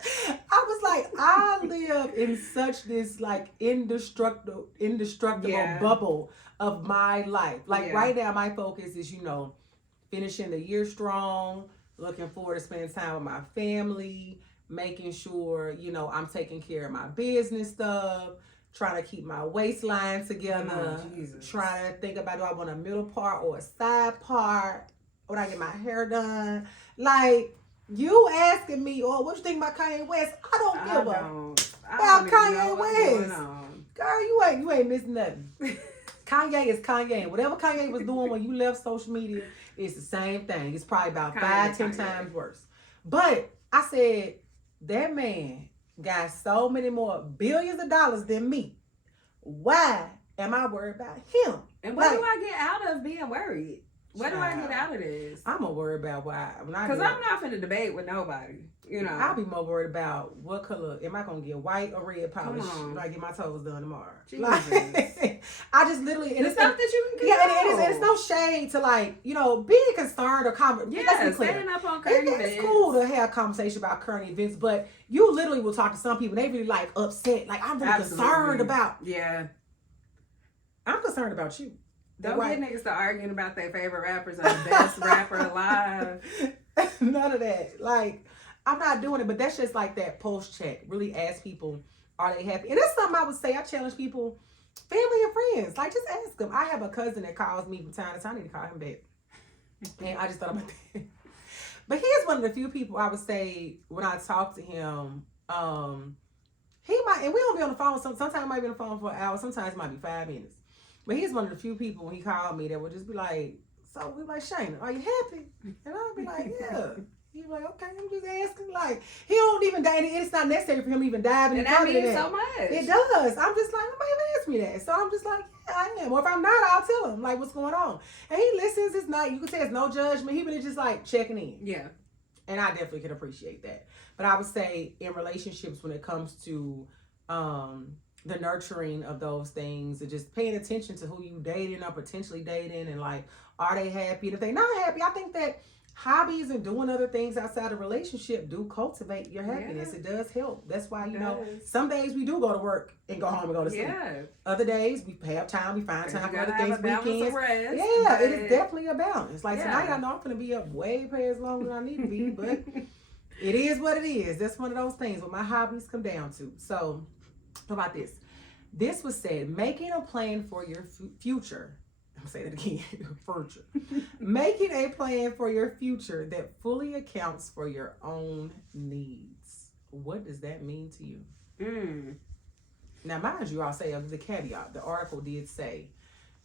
I was like, I live in such this like indestructible Yeah. bubble of my life. Like Yeah. right now, my focus is, finishing the year strong, looking forward to spending time with my family, making sure, I'm taking care of my business stuff, trying to keep my waistline together, trying to think about, do I want a middle part or a side part when I get my hair done. Like, you asking me, oh, what you think about Kanye West? I don't give about Kanye West. Girl, you ain't missing nothing. Kanye is Kanye. And whatever Kanye was doing when you left social media, it's the same thing. It's probably about 5-10 times worse. But I said, that man got so many more billions of dollars than me. Why am I worried about him? And what do I get out of being worried? What do I get out of this? I'm gonna worry about why. Because I'm not finna debate with nobody. I'll be more worried about what color am I gonna get, white or red polish when I get my toes done tomorrow. Like, I just literally, and the stuff that you can control. Yeah, and it's no shade to like, being concerned or standing up on current events. It's cool to have a conversation about current events, but you literally will talk to some people and they really like upset. Like, I'm really concerned about. Yeah. I'm concerned about you. Don't get niggas to arguing about their favorite rappers and the best rapper alive. None of that. Like, I'm not doing it, but that's just like that post check. Really ask people, are they happy? And that's something I would say. I challenge people, family and friends. Like, just ask them. I have a cousin that calls me from time to time. I need to call him back. And I just thought about that. But he's one of the few people I would say when I talk to him, he might, and we don't be on the phone. Sometimes I might be on the phone for an hour. Sometimes it might be 5 minutes. But he's one of the few people when he called me that would just be like, so we like, Shayna, are you happy? And I'll be like, yeah. He's like, okay, I'm just asking. Like, he don't even dive, and it's not necessary for him to even dive into that. And that means so much. It does. I'm just like, nobody even asked me that. So I'm just like, yeah, I am. Or if I'm not, I'll tell him, like, what's going on. And he listens. It's not, you can say it's no judgment. He really just like checking in. Yeah. And I definitely can appreciate that. But I would say in relationships, when it comes to the nurturing of those things and just paying attention to who you dating or potentially dating, and like, are they happy? And if they're not happy, I think that hobbies and doing other things outside of relationship do cultivate your happiness. Yeah. It does help. That's why, some days we do go to work and go home and go to sleep. Yeah. Other days we have time, we find time for other things, weekends. Yeah, it is definitely a balance. Like, tonight I know I'm going to be up way past longer than I need to be, but it is what it is. That's one of those things what my hobbies come down to. So, how about this? This was said, making a plan for your future. I'm saying it again, future. Making a plan for your future that fully accounts for your own needs. What does that mean to you? Now, mind you, I'll say the caveat. The article did say,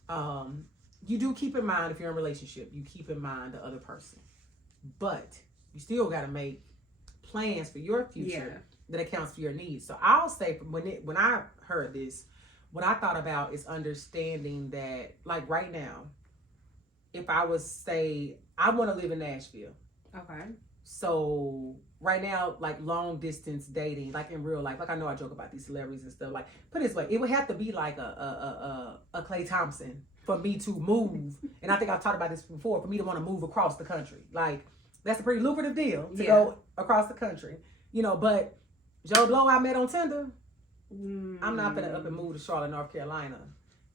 you do keep in mind, if you're in a relationship, you keep in mind the other person. But you still got to make plans for your future that accounts for your needs. So I'll say, when I heard this, what I thought about is understanding that, like, right now, if I was, say, I want to live in Nashville. Okay. So right now, like, long distance dating, like in real life, like, I know I joke about these celebrities and stuff. Like, put it this way, it would have to be like a Klay Thompson for me to move. And I think I've talked about this before, for me to want to move across the country. Like, that's a pretty lucrative deal to go across the country. But Joe Blow I met on Tinder, I'm not gonna up and move to Charlotte, North Carolina,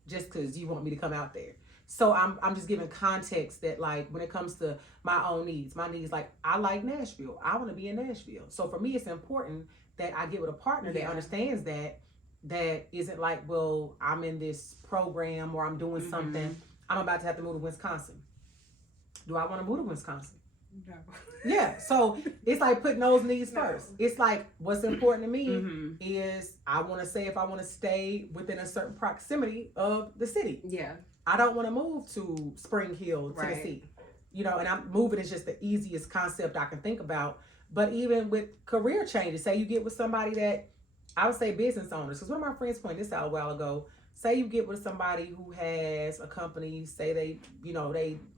just because you want me to come out there. So I'm just giving context that, like, when it comes to my own needs, like, I like Nashville. I want to be in Nashville. So for me, it's important that I get with a partner that understands that isn't like, well, I'm in this program or I'm doing something. I'm about to have to move to Wisconsin. Do I want to move to Wisconsin? No. Yeah, so it's like putting those needs first. It's like, what's important to me is I want to say if I want to stay within a certain proximity of the city. Yeah. I don't want to move to Spring Hill, Tennessee. And I'm moving is just the easiest concept I can think about. But even with career changes, say you get with somebody that, I would say business owners, because one of my friends pointed this out a while ago, say you get with somebody who has a company, say they,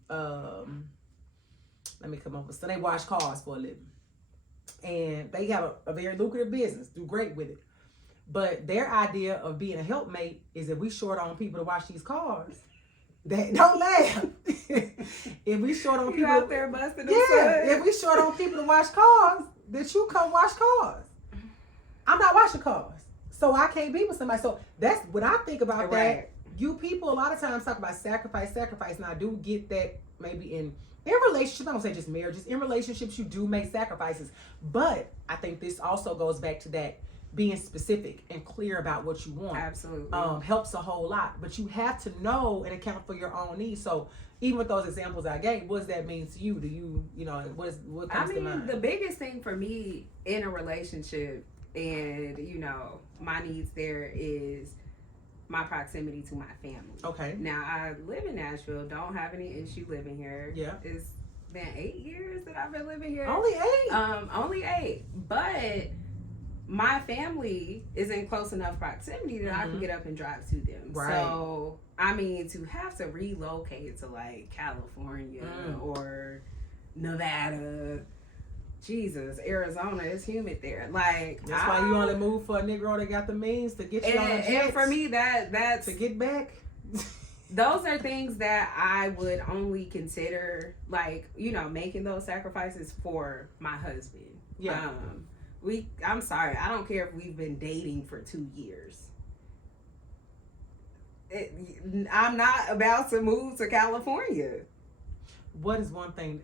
let me come up with, so they wash cars for a living. And they have a very lucrative business, do great with it. But their idea of being a helpmate is if we short on people to wash these cars, that don't laugh. If we short on people out there busting the if we short on people to wash cars, that you come wash cars. I'm not washing cars, so I can't be with somebody. So that's when I think about that. You people a lot of times talk about sacrifice, and I do get that maybe in relationships. I don't say just marriages. In relationships, you do make sacrifices, but I think this also goes back to that being specific and clear about what you want. Absolutely. Helps a whole lot, but you have to know and account for your own needs. So even with those examples I gave, what does that mean to you? Do you, what comes to mind? The biggest thing for me in a relationship and, my needs there is my proximity to my family. Okay. Now, I live in Nashville, don't have any issue living here. Yeah. It's been 8 years that I've been living here. Only 8? Only 8. But my family is in close enough proximity that I can get up and drive to them. Right. So, to have to relocate to like California or Nevada, Jesus, Arizona, it's humid there. Like that's why you only move for a Negro that got the means to get you on a jet. And for me, that's to get back. Those are things that I would only consider, like, making those sacrifices for my husband. Yeah. I'm sorry, I don't care if we've been dating for 2 years. I'm not about to move to California. What is one thing?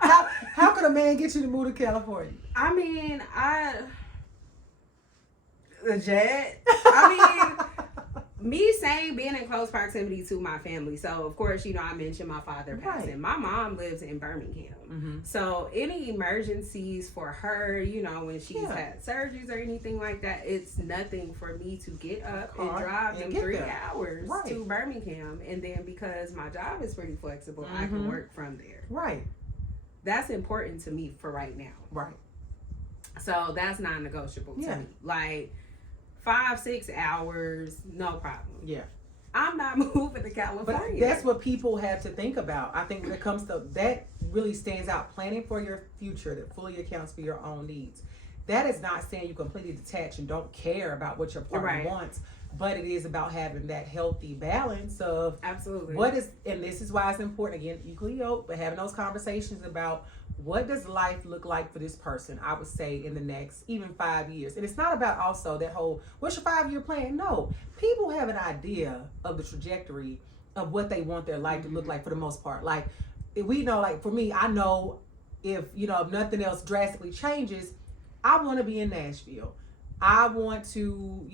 How could a man get you to move to California? I mean, the jet. Me saying being in close proximity to my family. So, of course, I mentioned my father passing. Right. My mom lives in Birmingham. Mm-hmm. So, any emergencies for her, when she's had surgeries or anything like that, it's nothing for me to get up and drive them 3 hours to Birmingham. And then because my job is pretty flexible, I can work from there. Right. That's important to me for right now. Right. So, that's non-negotiable to me. Like, 5-6 hours, no problem. Yeah. I'm not moving to California. But that's what people have to think about. I think when it comes to that, really stands out. Planning for your future that fully accounts for your own needs. That is not saying you completely detach and don't care about what your partner wants, but it is about having that healthy balance of absolutely and this is why it's important, again, equally yoked, but having those conversations about what does life look like for this person, I would say, in the next even 5 years. And it's not about also that whole, what's your 5-year plan? No. People have an idea of the trajectory of what they want their life to look like for the most part. Like, we know, like, for me, I know if nothing else drastically changes, I want to be in Nashville. I want to,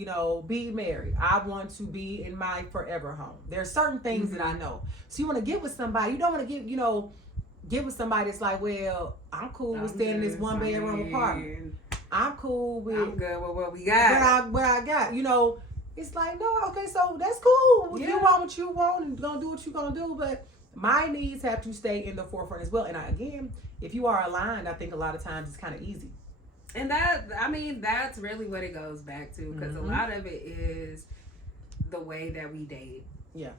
be married. I want to be in my forever home. There are certain things that I know. So you want to get with somebody. You don't want to get with somebody that's like, well, I'm cool with staying in this 1-bedroom apartment. I'm cool with. I'm good with what we got. What I got. It's like, no, okay, so that's cool. You want what you want and gonna do what you're gonna do, but my needs have to stay in the forefront as well. And again, if you are aligned, I think a lot of times it's kind of easy. And that's really what it goes back to, because a lot of it is the way that we date. Yeah.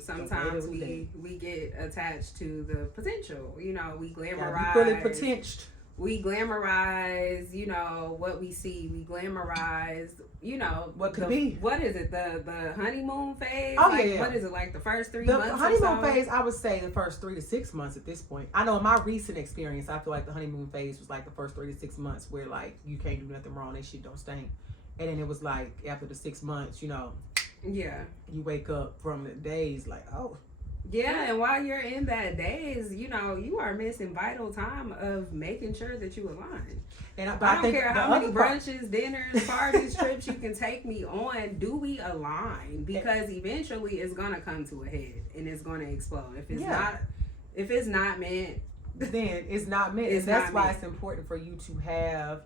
Sometimes we get attached to the potential. We glamorize. Fully potential. We glamorize, what we see. We glamorize, what could be. What is it? The honeymoon phase? Oh, yeah. What is it, like the first 3 months? The honeymoon phase, I would say the first 3 to 6 months at this point. I know in my recent experience, I feel like the honeymoon phase was like the first 3 to 6 months where like you can't do nothing wrong, that shit don't stink. And then it was like after the 6 months, yeah, you wake up from the days like, oh. Yeah, and while you're in that days, you are missing vital time of making sure that you align. And I don't care how many brunches, dinners, parties, trips you can take me on. Do we align? Because eventually it's gonna come to a head and it's gonna explode. If it's not meant, then it's not meant. And that's why it's important for you to have,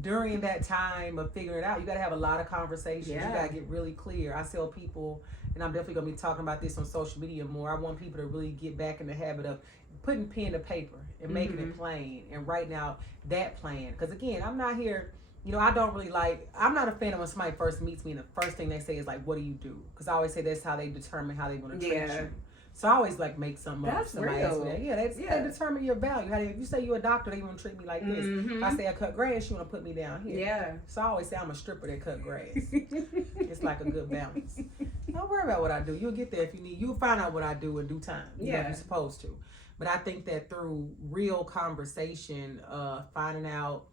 during that time of figuring it out, you got to have a lot of conversations. You got to get really clear. I tell people, and I'm definitely going to be talking about this on social media more, I want people to really get back in the habit of putting pen to paper and making it plain and writing out that plan. Because again, I'm not here, I don't really I'm not a fan of when somebody first meets me and the first thing they say is like, what do you do? Because I always say that's how they determine how they want to treat you. So I always make something up. Somebody asks me that. Yeah, they determine your value. If you say you're a doctor, they want to treat me like this. If I say I cut grass, you want to put me down here. Yeah. So I always say I'm a stripper that cut grass. It's like a good balance. Don't worry about what I do. You'll get there if you need. You'll find out what I do in due time. If you're supposed to. But I think that through real conversation, finding out,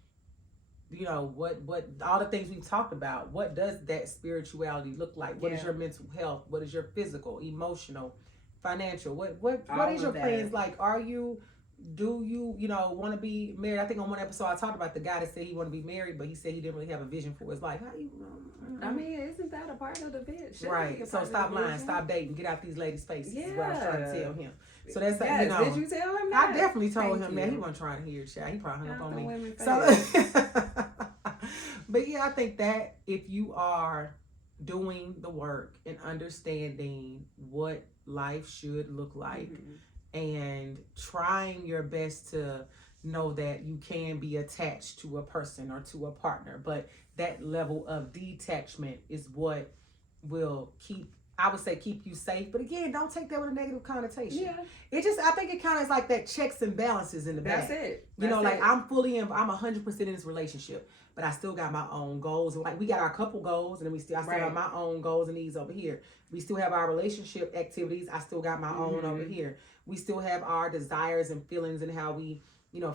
what all the things we've talked about, what does that spirituality look like? What is your mental health? What is your physical, emotional, financial? What is your plans like? Do you want to be married? I think on one episode I talked about the guy that said he wanted to be married, but he said he didn't really have a vision for his life. How you? I mean, isn't that a part of the vision? Right. So stop lying, stop dating, get out these ladies' faces. Yeah. Is what I was trying to tell him. So that's Did you tell him that? I definitely told him that. He wasn't trying to hear it, child. He probably hung up on me. But yeah, I think that if you are doing the work and understanding what life should look like, and trying your best to know that you can be attached to a person or to a partner, but that level of detachment is what will keep you safe. But again, don't take that with a negative connotation. Yeah. I think it kind of is like that checks and balances in the back. That's it. I'm 100% in this relationship, but I still got my own goals. Like we got our couple goals, and then I still have my own goals and needs over here. We still have our relationship activities. I still got my own over here. We still have our desires and feelings and how we,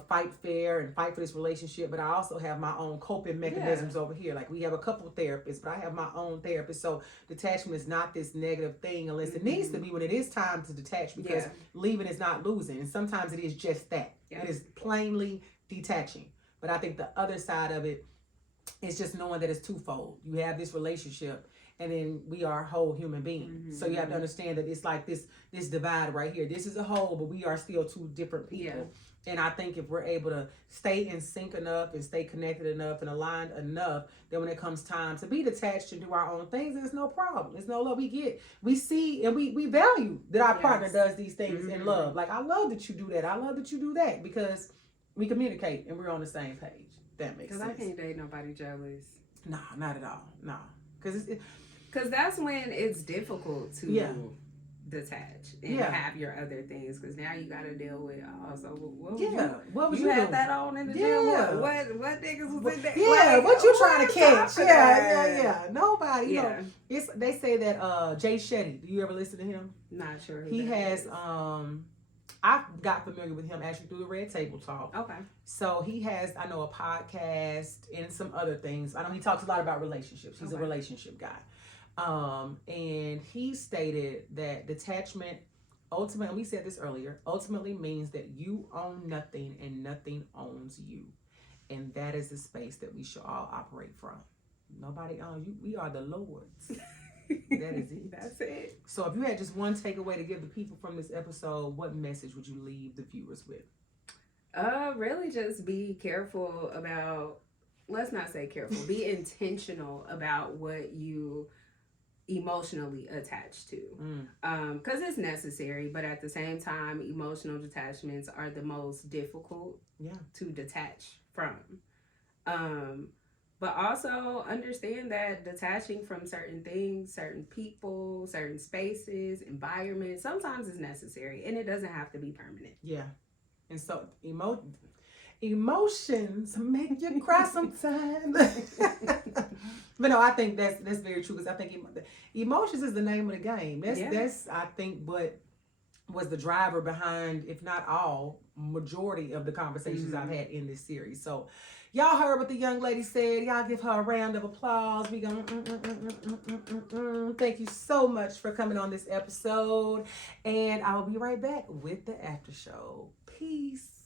fight fair and fight for this relationship. But I also have my own coping mechanisms over here. Like we have a couple therapists, but I have my own therapist. So detachment is not this negative thing unless it needs to be when it is time to detach, because leaving is not losing. And sometimes it is just that. It is plainly detaching. But I think the other side of it is just knowing that it's twofold. You have this relationship, and then we are whole human beings. So you have to understand that it's like this divide right here. This is a whole, but we are still two different people. Yeah. And I think if we're able to stay in sync enough and stay connected enough and aligned enough, that when it comes time to be detached and do our own things, there's no problem. There's no love. We see and we value that our partner does these things in love. Like, I love that you do that. I love that you do that, because we communicate and we're on the same page. That makes sense. Because I can't date nobody jealous. No, not at all. No. Because that's when it's difficult to detach and have your other things, because now you got to deal with what was you had that on in the gym? What niggas was in there? Yeah, what you trying to catch? Yeah. Nobody. They say that Jay Shetty. Do you ever listen to him? Not sure. He has. I got familiar with him actually through the Red Table Talk. Okay. So he has, I know, a podcast and some other things. I know he talks a lot about relationships. He's a relationship guy. And he stated that detachment ultimately, we said this earlier, ultimately means that you own nothing and nothing owns you. And that is the space that we should all operate from. Nobody owns you. We are the Lord's. That is it. That's it. So if you had just one takeaway to give the people from this episode, what message would you leave the viewers with? Really just be careful about, let's not say careful, be intentional about what you emotionally attached to. Because it's necessary, but at the same time, emotional detachments are the most difficult to detach from. But also understand that detaching from certain things, certain people, certain spaces, environments, sometimes is necessary, and it doesn't have to be permanent. Yeah. And so emotions make you cry sometimes. But no, I think that's very true, because I think emotions is the name of the game. That's I think what was the driver behind, if not all, majority of the conversations I've had in this series. So y'all heard what the young lady said. Y'all give her a round of applause. We gonna Thank you so much for coming on this episode. And I will be right back with the after show. Peace.